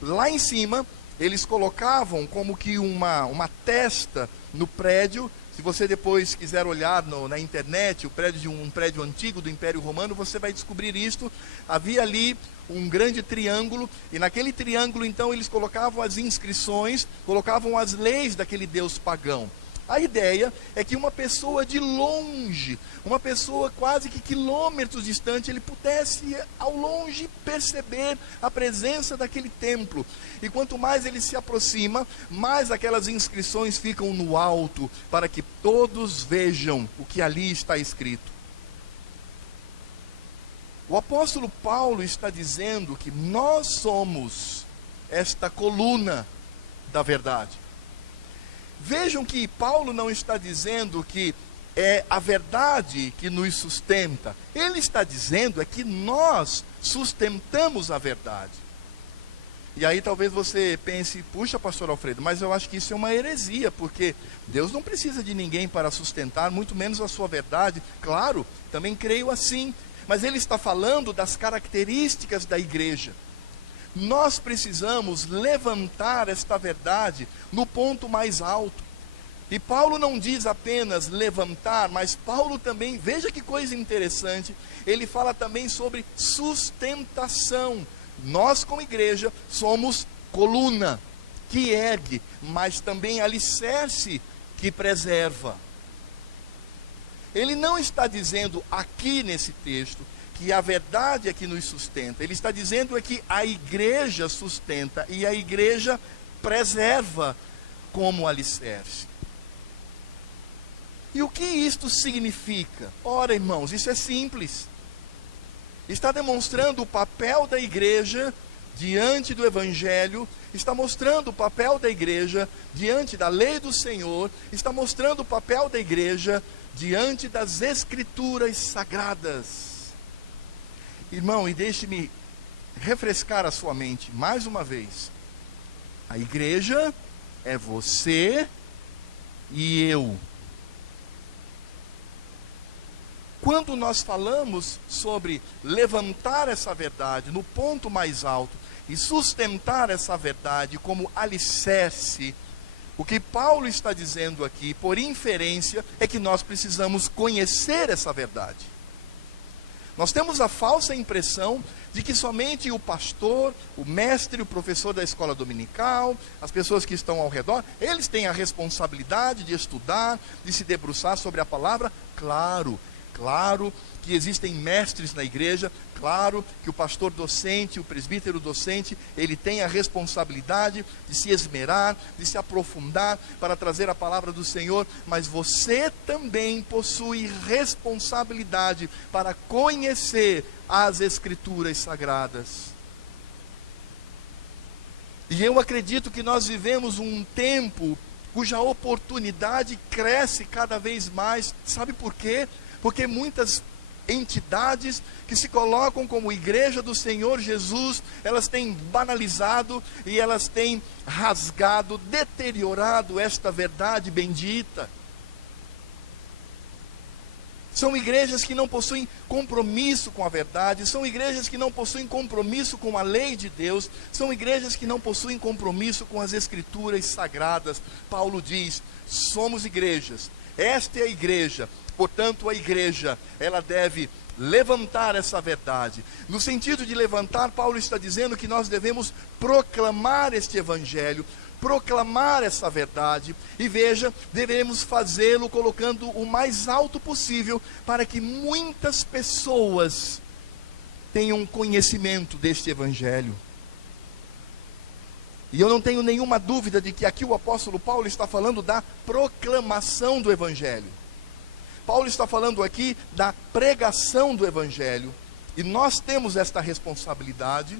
Lá em cima, eles colocavam como que uma testa no prédio. Se você depois quiser olhar na internet, um prédio antigo do Império Romano, você vai descobrir isto. Havia ali um grande triângulo, e naquele triângulo, então, eles colocavam as inscrições, colocavam as leis daquele deus pagão. A ideia é que uma pessoa de longe, uma pessoa quase que quilômetros distante, ele pudesse ao longe perceber a presença daquele templo. E quanto mais ele se aproxima, mais aquelas inscrições ficam no alto, para que todos vejam o que ali está escrito. O apóstolo Paulo está dizendo que nós somos esta coluna da verdade. Vejam que Paulo não está dizendo que é a verdade que nos sustenta. Ele está dizendo é que nós sustentamos a verdade. E aí talvez você pense, puxa, pastor Alfredo, mas eu acho que isso é uma heresia, porque Deus não precisa de ninguém para sustentar, muito menos a sua verdade. Claro, também creio assim, mas ele está falando das características da igreja. Nós precisamos levantar esta verdade no ponto mais alto. E Paulo não diz apenas levantar, mas Paulo também, veja que coisa interessante, ele fala também sobre sustentação. Nós, como igreja, somos coluna que ergue, mas também alicerce que preserva. Ele não está dizendo aqui nesse texto que a verdade é que nos sustenta. Ele está dizendo é que a igreja sustenta e a igreja preserva como alicerce. E o que isto significa? Ora, irmãos, isso é simples. Está demonstrando o papel da igreja diante do Evangelho, está mostrando o papel da igreja diante da lei do Senhor, está mostrando o papel da igreja diante das Escrituras sagradas. Irmão, e deixe-me refrescar a sua mente mais uma vez. A igreja é você e eu. Quando nós falamos sobre levantar essa verdade no ponto mais alto e sustentar essa verdade como alicerce, o que Paulo está dizendo aqui, por inferência, é que nós precisamos conhecer essa verdade. Nós temos a falsa impressão de que somente o pastor, o mestre, o professor da escola dominical, as pessoas que estão ao redor, eles têm a responsabilidade de estudar, de se debruçar sobre a palavra. Claro que existem mestres na igreja, claro que o pastor docente, o presbítero docente, ele tem a responsabilidade de se esmerar, de se aprofundar para trazer a palavra do Senhor, mas você também possui responsabilidade para conhecer as Escrituras sagradas. E eu acredito que nós vivemos um tempo cuja oportunidade cresce cada vez mais. Sabe por quê? Porque muitas entidades que se colocam como igreja do Senhor Jesus, elas têm banalizado e elas têm rasgado, deteriorado esta verdade bendita. São igrejas que não possuem compromisso com a verdade, são igrejas que não possuem compromisso com a lei de Deus, são igrejas que não possuem compromisso com as escrituras sagradas. Paulo diz: somos igrejas, esta é a igreja, portanto a igreja, ela deve levantar essa verdade. No sentido de levantar, Paulo está dizendo que nós devemos proclamar este evangelho, proclamar essa verdade, e veja, devemos fazê-lo colocando o mais alto possível, para que muitas pessoas tenham conhecimento deste evangelho. E eu não tenho nenhuma dúvida de que aqui o apóstolo Paulo está falando da proclamação do evangelho. Paulo está falando aqui da pregação do evangelho, e nós temos esta responsabilidade.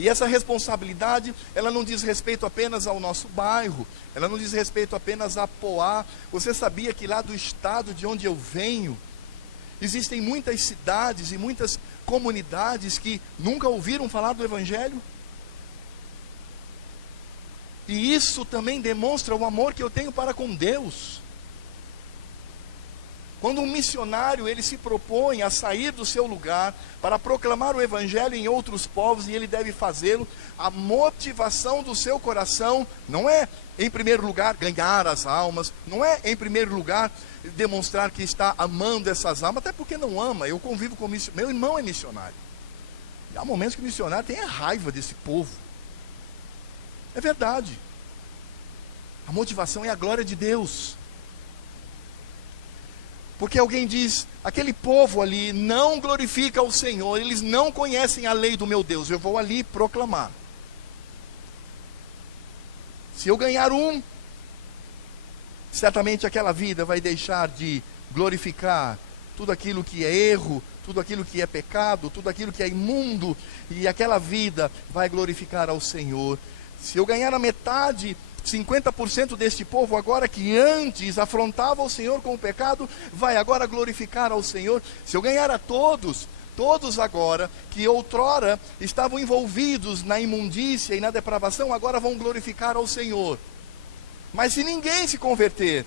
E essa responsabilidade, ela não diz respeito apenas ao nosso bairro, ela não diz respeito apenas a Poá. Você sabia que lá do estado de onde eu venho, existem muitas cidades e muitas comunidades que nunca ouviram falar do evangelho? E isso também demonstra o amor que eu tenho para com Deus. Quando um missionário, ele se propõe a sair do seu lugar para proclamar o evangelho em outros povos, e ele deve fazê-lo, a motivação do seu coração não é, em primeiro lugar, ganhar as almas, não é, em primeiro lugar, demonstrar que está amando essas almas, até porque não ama. Eu convivo com meu irmão é missionário, e há momentos que o missionário tem a raiva desse povo. É verdade. A motivação é a glória de Deus. Porque alguém diz: aquele povo ali não glorifica o Senhor, eles não conhecem a lei do meu Deus, eu vou ali proclamar. Se eu ganhar certamente aquela vida vai deixar de glorificar tudo aquilo que é erro, tudo aquilo que é pecado, tudo aquilo que é imundo, e aquela vida vai glorificar ao Senhor. Se eu ganhar a metade, 50% deste povo agora, que antes afrontava o Senhor com o pecado, vai agora glorificar ao Senhor. Se eu ganhar a todos agora, que outrora estavam envolvidos na imundícia e na depravação, agora vão glorificar ao Senhor. Mas se ninguém se converter,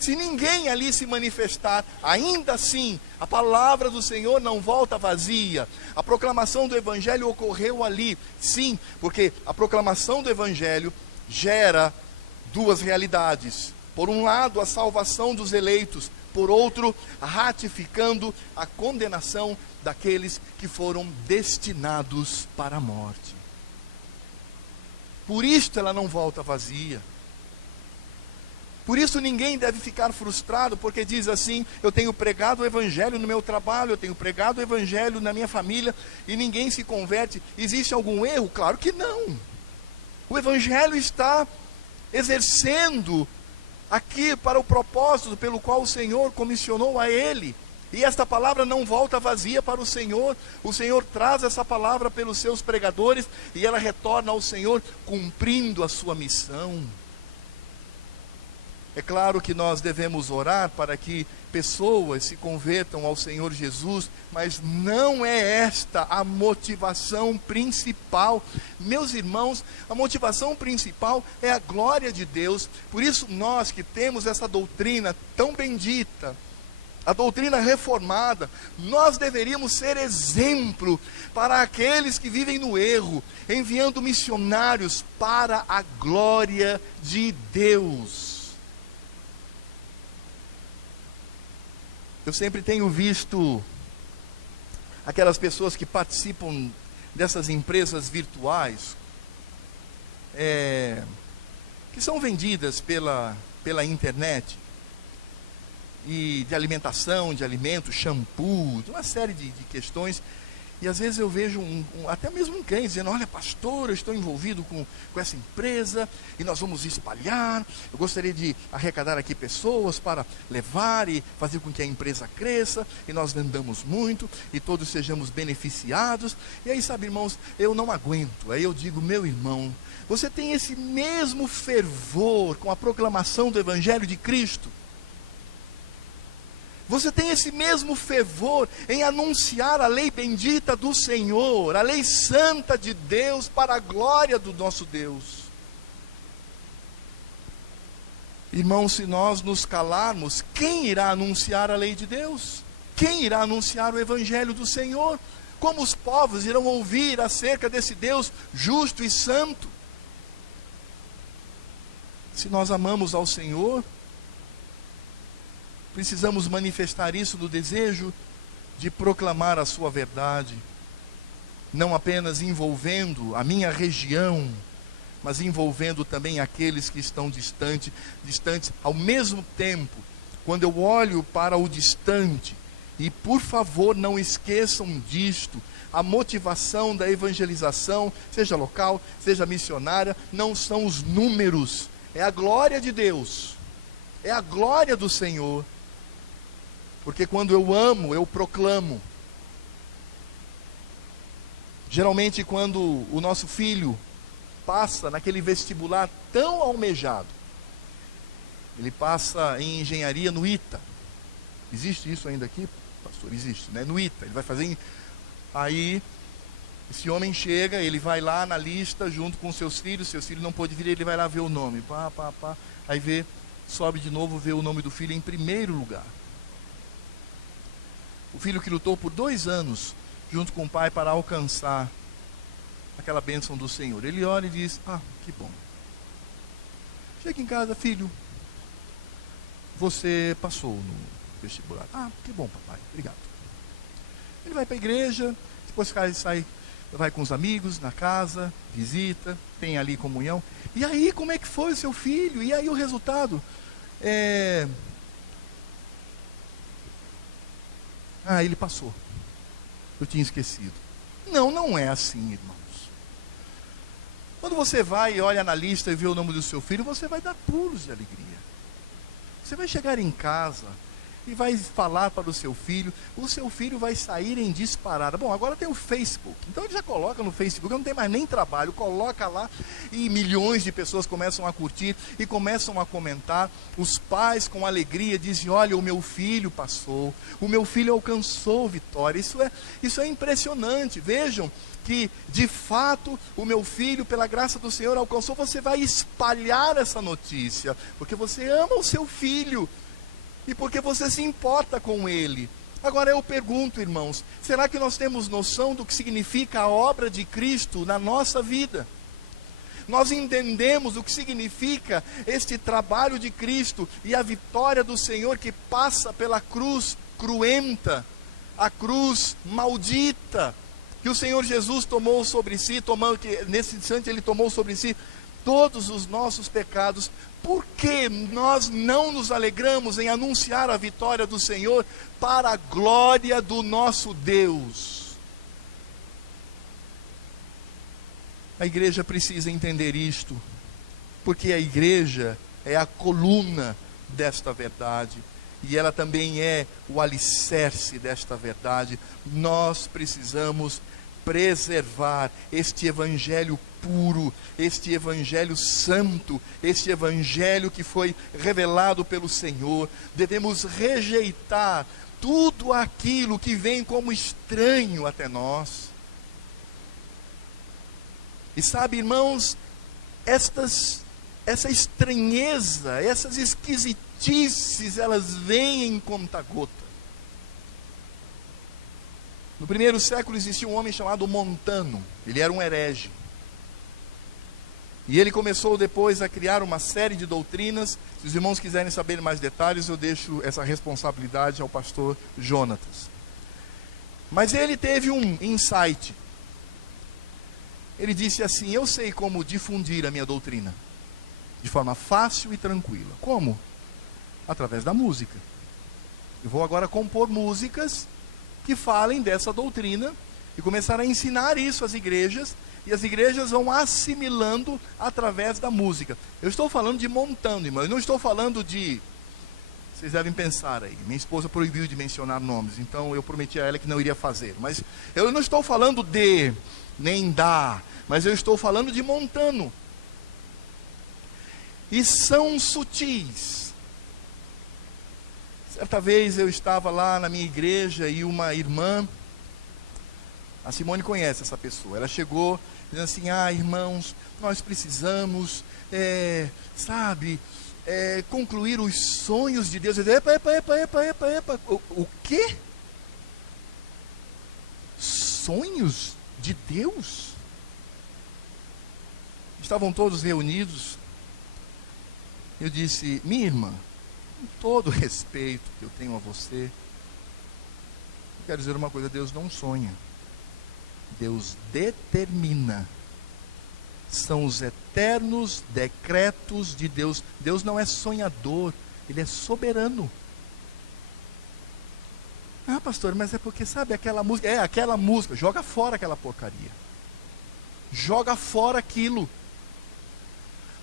se ninguém ali se manifestar, ainda assim, a palavra do Senhor não volta vazia. A proclamação do evangelho ocorreu ali, sim, porque a proclamação do evangelho gera duas realidades: por um lado, a salvação dos eleitos, por outro, ratificando a condenação daqueles que foram destinados para a morte. Por isto ela não volta vazia. Por isso ninguém deve ficar frustrado, porque diz assim: eu tenho pregado o evangelho no meu trabalho, eu tenho pregado o evangelho na minha família, e ninguém se converte. Existe algum erro? Claro que não. O evangelho está exercendo aqui para o propósito pelo qual o Senhor comissionou a ele. E esta palavra não volta vazia para o Senhor. O Senhor traz essa palavra pelos seus pregadores, e ela retorna ao Senhor cumprindo a sua missão. É claro que nós devemos orar para que pessoas se convertam ao Senhor Jesus, mas não é esta a motivação principal. Meus irmãos, a motivação principal é a glória de Deus. Por isso nós que temos essa doutrina tão bendita, a doutrina reformada, nós deveríamos ser exemplo para aqueles que vivem no erro, enviando missionários para a glória de Deus. Eu sempre tenho visto aquelas pessoas que participam dessas empresas virtuais, que são vendidas pela internet, e de alimentação, de alimentos, shampoo, uma série de questões. E às vezes eu vejo até mesmo um crente dizendo: olha, pastor, eu estou envolvido com essa empresa, e nós vamos espalhar, eu gostaria de arrecadar aqui pessoas para levar e fazer com que a empresa cresça, e nós vendamos muito, e todos sejamos beneficiados. E aí, sabe, irmãos, eu não aguento. Aí eu digo: meu irmão, você tem esse mesmo fervor com a proclamação do Evangelho de Cristo? Você tem esse mesmo fervor em anunciar a lei bendita do Senhor, a lei santa de Deus, para a glória do nosso Deus? Irmãos, se nós nos calarmos, quem irá anunciar a lei de Deus? Quem irá anunciar o evangelho do Senhor? Como os povos irão ouvir acerca desse Deus justo e santo? Se nós amamos ao Senhor, precisamos manifestar isso no desejo de proclamar a sua verdade, não apenas envolvendo a minha região, mas envolvendo também aqueles que estão distantes. Ao mesmo tempo, quando eu olho para o distante, e por favor não esqueçam disto, a motivação da evangelização, seja local, seja missionária, não são os números, é a glória de Deus, é a glória do Senhor. Porque quando eu amo, eu proclamo. Geralmente quando o nosso filho passa naquele vestibular tão almejado, ele passa em engenharia no ITA. Existe isso ainda aqui, pastor? Existe, né? No ITA, ele vai fazer. Aí, esse homem chega, ele vai lá na lista junto com seus filhos não pôde vir, ele vai lá ver o nome. Aí vê, sobe de novo, vê o nome do filho em primeiro lugar. O filho que lutou por 2 anos junto com o pai para alcançar aquela bênção do Senhor. Ele olha e diz: que bom. Chega em casa: filho, você passou no vestibular. Que bom, papai, obrigado. Ele vai para a igreja, depois vai com os amigos na casa, visita, tem ali comunhão. E aí, como é que foi o seu filho? E aí o resultado? Ele passou. Eu tinha esquecido. Não é assim, irmãos. Quando você vai e olha na lista e vê o nome do seu filho, você vai dar pulos de alegria. Você vai chegar em casa e vai falar para o seu filho vai sair em disparada. Bom, agora tem o Facebook, então ele já coloca no Facebook, não tem mais nem trabalho, coloca lá e milhões de pessoas começam a curtir e começam a comentar. Os pais com alegria dizem: olha, o meu filho passou, o meu filho alcançou vitória. Isso é impressionante. Vejam que de fato o meu filho, pela graça do Senhor, alcançou. Você vai espalhar essa notícia, porque você ama o seu filho e porque você se importa com ele. Agora eu pergunto, irmãos, será que nós temos noção do que significa a obra de Cristo na nossa vida? Nós entendemos o que significa este trabalho de Cristo e a vitória do Senhor que passa pela cruz cruenta, a cruz maldita, que o Senhor Jesus tomou sobre si, que nesse instante Ele tomou sobre si todos os nossos pecados. Por que nós não nos alegramos em anunciar a vitória do Senhor para a glória do nosso Deus? A igreja precisa entender isto, porque a igreja é a coluna desta verdade, e ela também é o alicerce desta verdade. Nós precisamos preservar este evangelho puro, este evangelho santo, este evangelho que foi revelado pelo Senhor. Devemos rejeitar tudo aquilo que vem como estranho até nós. E sabe, irmãos, essa estranheza, essas esquisitices, elas vêm em conta-gota. No primeiro século existia um homem chamado Montano. Ele era um herege. E ele começou depois a criar uma série de doutrinas. Se os irmãos quiserem saber mais detalhes, eu deixo essa responsabilidade ao pastor Jonatas. Mas ele teve um insight. Ele disse assim: eu sei como difundir a minha doutrina de forma fácil e tranquila. Como? Através da música. Eu vou agora compor músicas que falem dessa doutrina e começar a ensinar isso às igrejas, e as igrejas vão assimilando através da música. Eu estou falando de Montano, irmão, eu não estou falando de... Vocês devem pensar aí, minha esposa proibiu de mencionar nomes, então eu prometi a ela que não iria fazer, mas eu não estou falando de, nem da, mas eu estou falando de Montano. E são sutis. Certa vez eu estava lá na minha igreja e uma irmã, a Simone conhece essa pessoa, ela chegou dizendo assim: irmãos, nós precisamos, concluir os sonhos de Deus. Epa. O quê? Sonhos de Deus? Estavam todos reunidos. Eu disse: minha irmã, com todo o respeito que eu tenho a você, eu quero dizer uma coisa: Deus não sonha, Deus determina. São os eternos decretos de Deus. Deus não é sonhador, Ele é soberano. Ah, pastor, mas é porque, sabe, aquela música, aquela música, joga fora aquela porcaria, joga fora aquilo.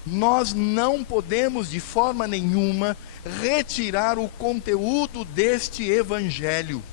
Nós não podemos de forma nenhuma retirar o conteúdo deste evangelho.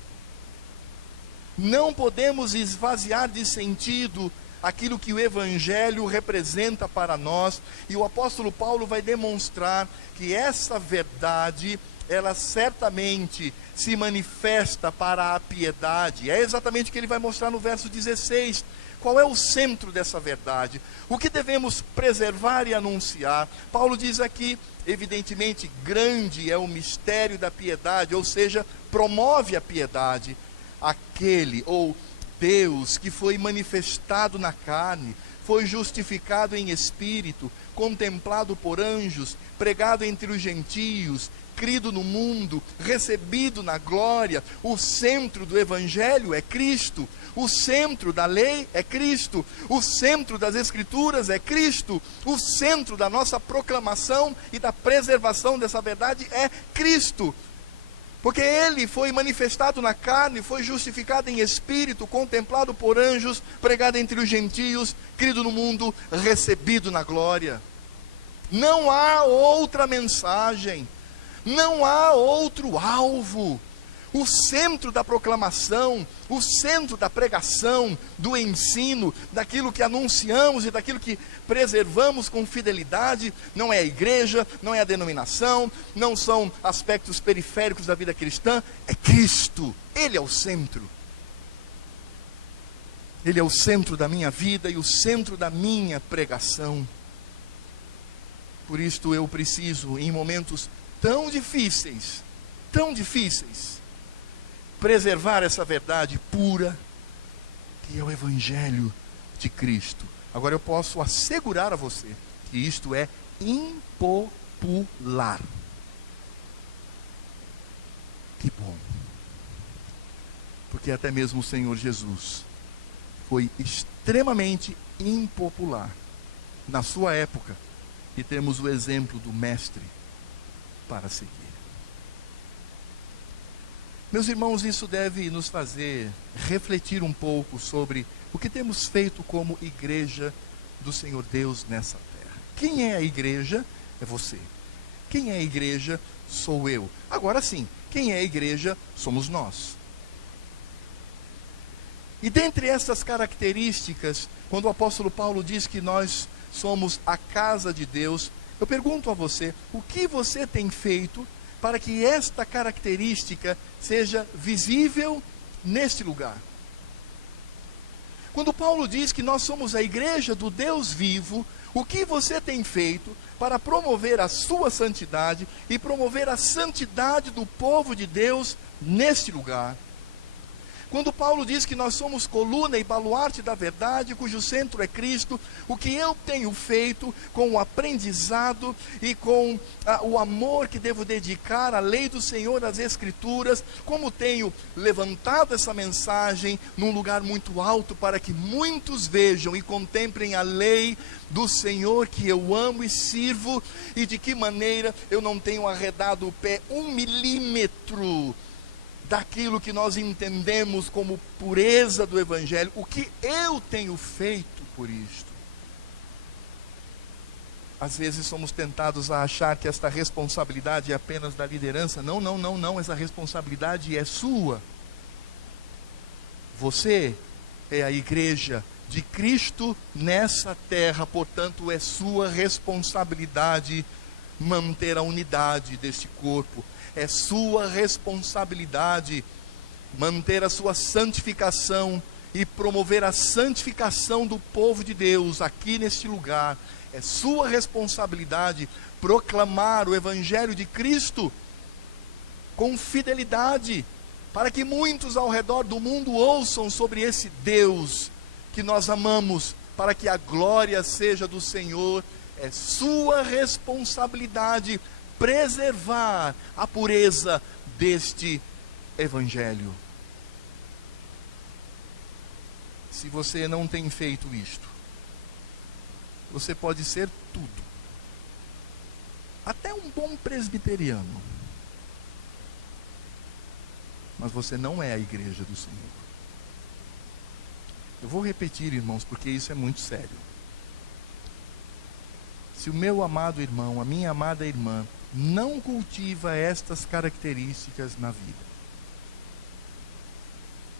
Não podemos esvaziar de sentido aquilo que o evangelho representa para nós. E o apóstolo Paulo vai demonstrar que essa verdade, ela certamente se manifesta para a piedade. É exatamente o que ele vai mostrar no verso 16. Qual é o centro dessa verdade? O que devemos preservar e anunciar? Paulo diz aqui, evidentemente, grande é o mistério da piedade, ou seja, promove a piedade. Aquele, ou Deus, que foi manifestado na carne, foi justificado em espírito, contemplado por anjos, pregado entre os gentios, crido no mundo, recebido na glória. O centro do evangelho é Cristo, o centro da lei é Cristo, o centro das escrituras é Cristo, o centro da nossa proclamação e da preservação dessa verdade é Cristo. Porque Ele foi manifestado na carne, foi justificado em espírito, contemplado por anjos, pregado entre os gentios, crido no mundo, recebido na glória. Não há outra mensagem, não há outro alvo. O centro da proclamação, o centro da pregação, do ensino, daquilo que anunciamos e daquilo que preservamos com fidelidade, não é a igreja, não é a denominação, não são aspectos periféricos da vida cristã, é Cristo. Ele é o centro. Ele é o centro da minha vida e o centro da minha pregação. Por isto eu preciso, em momentos tão difíceis, preservar essa verdade pura, que é o evangelho de Cristo. Agora eu posso assegurar a você que isto é impopular. Que bom. Porque até mesmo o Senhor Jesus foi extremamente impopular na sua época, e temos o exemplo do mestre para seguir. Meus irmãos, isso deve nos fazer refletir um pouco sobre o que temos feito como igreja do Senhor Deus nessa terra. Quem é a igreja? É você. Quem é a igreja? Sou eu. Agora sim, quem é a igreja? Somos nós. E dentre essas características, quando o apóstolo Paulo diz que nós somos a casa de Deus, eu pergunto a você, o que você tem feito para que esta característica seja visível neste lugar? Quando Paulo diz que nós somos a igreja do Deus vivo, o que você tem feito para promover a sua santidade e promover a santidade do povo de Deus neste lugar? Quando Paulo diz que nós somos coluna e baluarte da verdade, cujo centro é Cristo, o que eu tenho feito com o aprendizado e com o amor que devo dedicar à lei do Senhor, às Escrituras, como tenho levantado essa mensagem num lugar muito alto para que muitos vejam e contemplem a lei do Senhor que eu amo e sirvo, e de que maneira eu não tenho arredado o pé 1 milímetro daquilo que nós entendemos como pureza do evangelho. O que eu tenho feito por isto? Às vezes somos tentados a achar que esta responsabilidade é apenas da liderança. Não, essa responsabilidade é sua. Você é a igreja de Cristo nessa terra, portanto é sua responsabilidade manter a unidade deste corpo. É sua responsabilidade manter a sua santificação e promover a santificação do povo de Deus aqui neste lugar. É sua responsabilidade proclamar o Evangelho de Cristo com fidelidade, para que muitos ao redor do mundo ouçam sobre esse Deus que nós amamos, para que a glória seja do Senhor. É sua responsabilidade preservar a pureza deste Evangelho. Se você não tem feito isto, você pode ser tudo, até um bom presbiteriano, mas você não é a igreja do Senhor. Eu vou repetir, irmãos, porque isso é muito sério. Se o meu amado irmão, a minha amada irmã, não cultiva estas características na vida,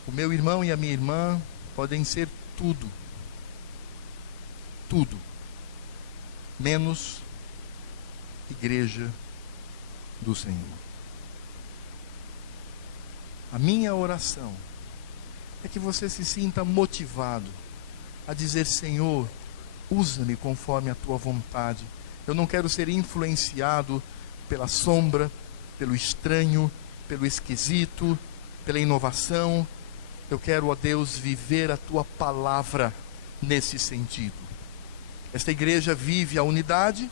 o meu irmão e a minha irmã podem ser tudo, menos igreja do Senhor. A minha oração é que você se sinta motivado a dizer: Senhor, usa-me conforme a tua vontade. Eu não quero ser influenciado pela sombra, pelo estranho, pelo esquisito, pela inovação. Eu quero, ó Deus, viver a tua palavra nesse sentido. Esta igreja vive a unidade,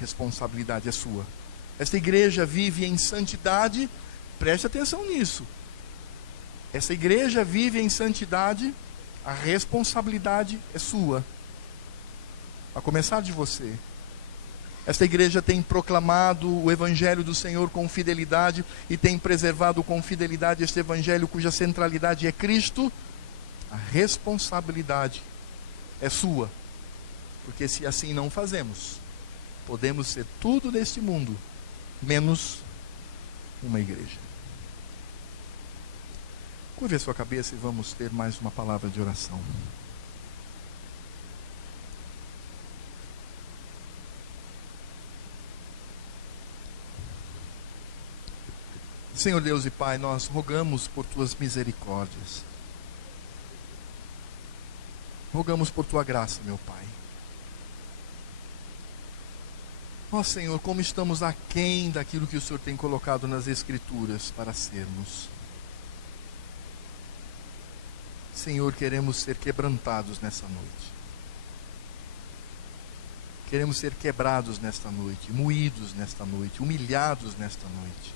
responsabilidade é sua. Esta igreja vive em santidade, preste atenção nisso. Essa igreja vive em santidade, a responsabilidade é sua, a começar de você. Esta igreja tem proclamado o Evangelho do Senhor com fidelidade e tem preservado com fidelidade este Evangelho cuja centralidade é Cristo. A responsabilidade é sua, porque se assim não fazemos, podemos ser tudo neste mundo, menos uma igreja. Curve a sua cabeça e vamos ter mais uma palavra de oração. Senhor Deus e Pai, nós rogamos por tuas misericórdias. Rogamos por tua graça, meu Pai. Ó Senhor, como estamos aquém daquilo que o Senhor tem colocado nas Escrituras para sermos. Senhor, queremos ser quebrantados nessa noite. Queremos ser quebrados nesta noite, moídos nesta noite, humilhados nesta noite.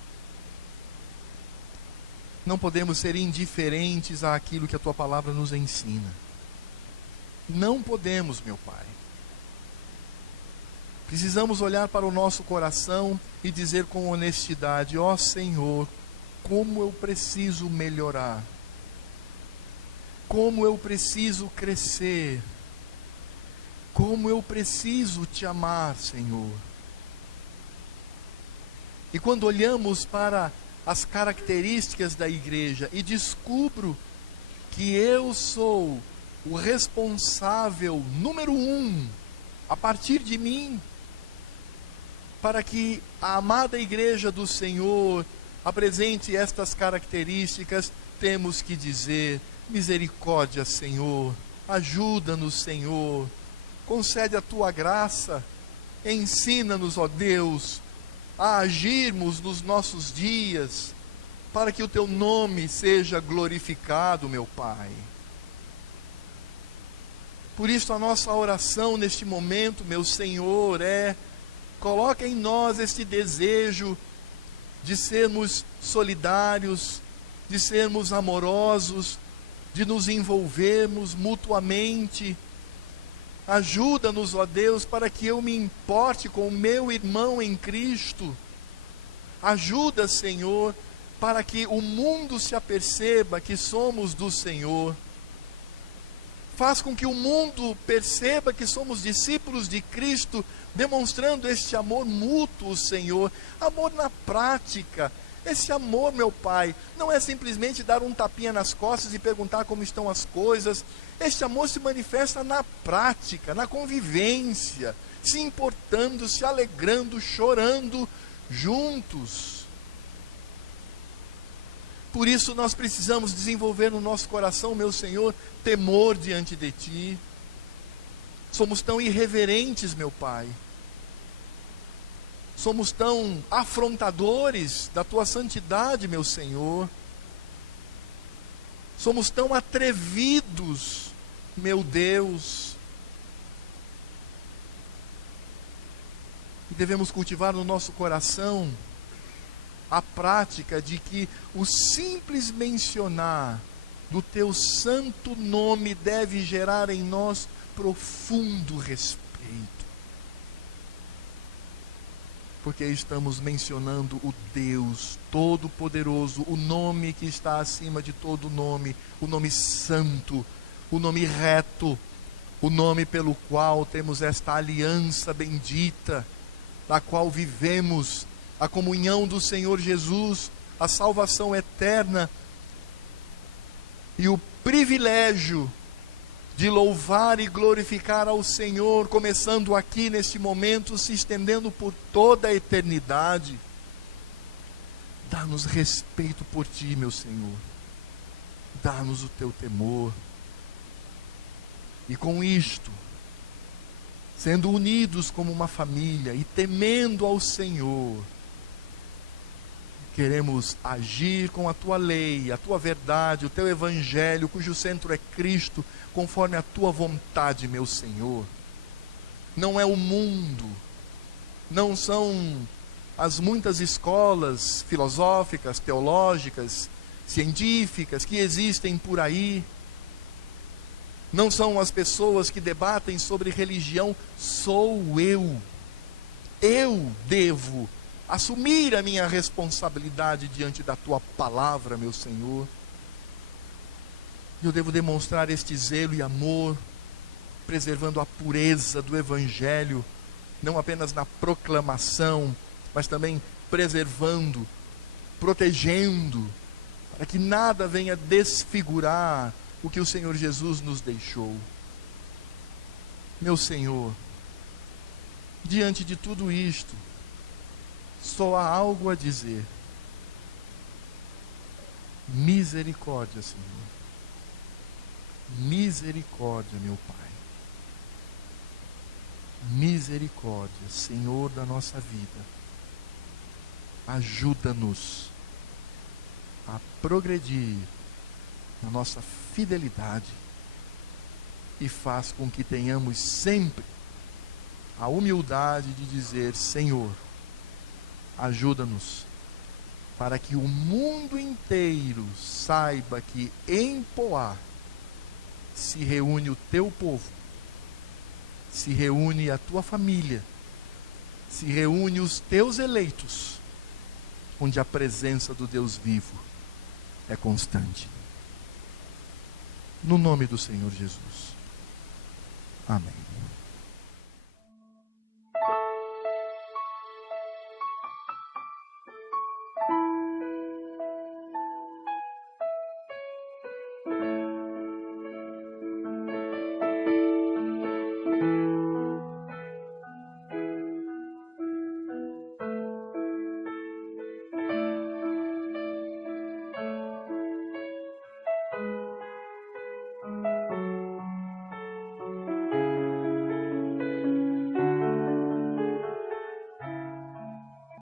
Não podemos ser indiferentes àquilo que a tua palavra nos ensina. Não podemos, meu Pai. Precisamos olhar para o nosso coração e dizer com honestidade: ó Senhor, como eu preciso melhorar. Como eu preciso crescer. Como eu preciso te amar, Senhor. E quando olhamos para as características da igreja e descubro que eu sou o responsável número 1, a partir de mim, para que a amada igreja do Senhor apresente estas características, temos que dizer: misericórdia, Senhor, ajuda-nos, Senhor, concede a tua graça, ensina-nos, ó Deus, a agirmos nos nossos dias, para que o teu nome seja glorificado, meu Pai. Por isso a nossa oração neste momento, meu Senhor, coloca em nós este desejo de sermos solidários, de sermos amorosos, de nos envolvermos mutuamente. Ajuda-nos, ó Deus, para que eu me importe com o meu irmão em Cristo. Ajuda, Senhor, para que o mundo se aperceba que somos do Senhor. Faz com que o mundo perceba que somos discípulos de Cristo, demonstrando este amor mútuo, Senhor. Amor na prática. Esse amor, meu Pai, não é simplesmente dar um tapinha nas costas e perguntar como estão as coisas. Este amor se manifesta na prática, na convivência, se importando, se alegrando, chorando juntos. Por isso nós precisamos desenvolver no nosso coração, meu Senhor, temor diante de Ti. Somos tão irreverentes, meu Pai. Somos tão afrontadores da Tua santidade, meu Senhor. Somos tão atrevidos, meu Deus. E devemos cultivar no nosso coração a prática de que o simples mencionar do Teu santo nome deve gerar em nós profundo respeito. Porque estamos mencionando o Deus Todo-Poderoso, o nome que está acima de todo nome, o nome santo, o nome reto, o nome pelo qual temos esta aliança bendita, na qual vivemos a comunhão do Senhor Jesus, a salvação eterna e o privilégio de louvar e glorificar ao Senhor, começando aqui neste momento, se estendendo por toda a eternidade. Dá-nos respeito por Ti, meu Senhor. Dá-nos o Teu temor. E com isto, sendo unidos como uma família e temendo ao Senhor, queremos agir com a Tua lei, a Tua verdade, o Teu Evangelho, cujo centro é Cristo, conforme a Tua vontade, meu Senhor. Não é o mundo, não são as muitas escolas filosóficas, teológicas, científicas que existem por aí. Não são as pessoas que debatem sobre religião. Sou eu. Eu devo assumir a minha responsabilidade diante da Tua palavra, meu Senhor. Eu devo demonstrar este zelo e amor, preservando a pureza do Evangelho, não apenas na proclamação, mas também preservando, protegendo, para que nada venha desfigurar o que o Senhor Jesus nos deixou. Meu Senhor, diante de tudo isto, só há algo a dizer: misericórdia, Senhor. Misericórdia, meu Pai. Misericórdia, Senhor da nossa vida. Ajuda-nos a progredir na nossa fidelidade e faz com que tenhamos sempre a humildade de dizer: Senhor, ajuda-nos para que o mundo inteiro saiba que em Poá se reúne o Teu povo, se reúne a Tua família, se reúne os Teus eleitos, onde a presença do Deus vivo é constante. No nome do Senhor Jesus. Amém.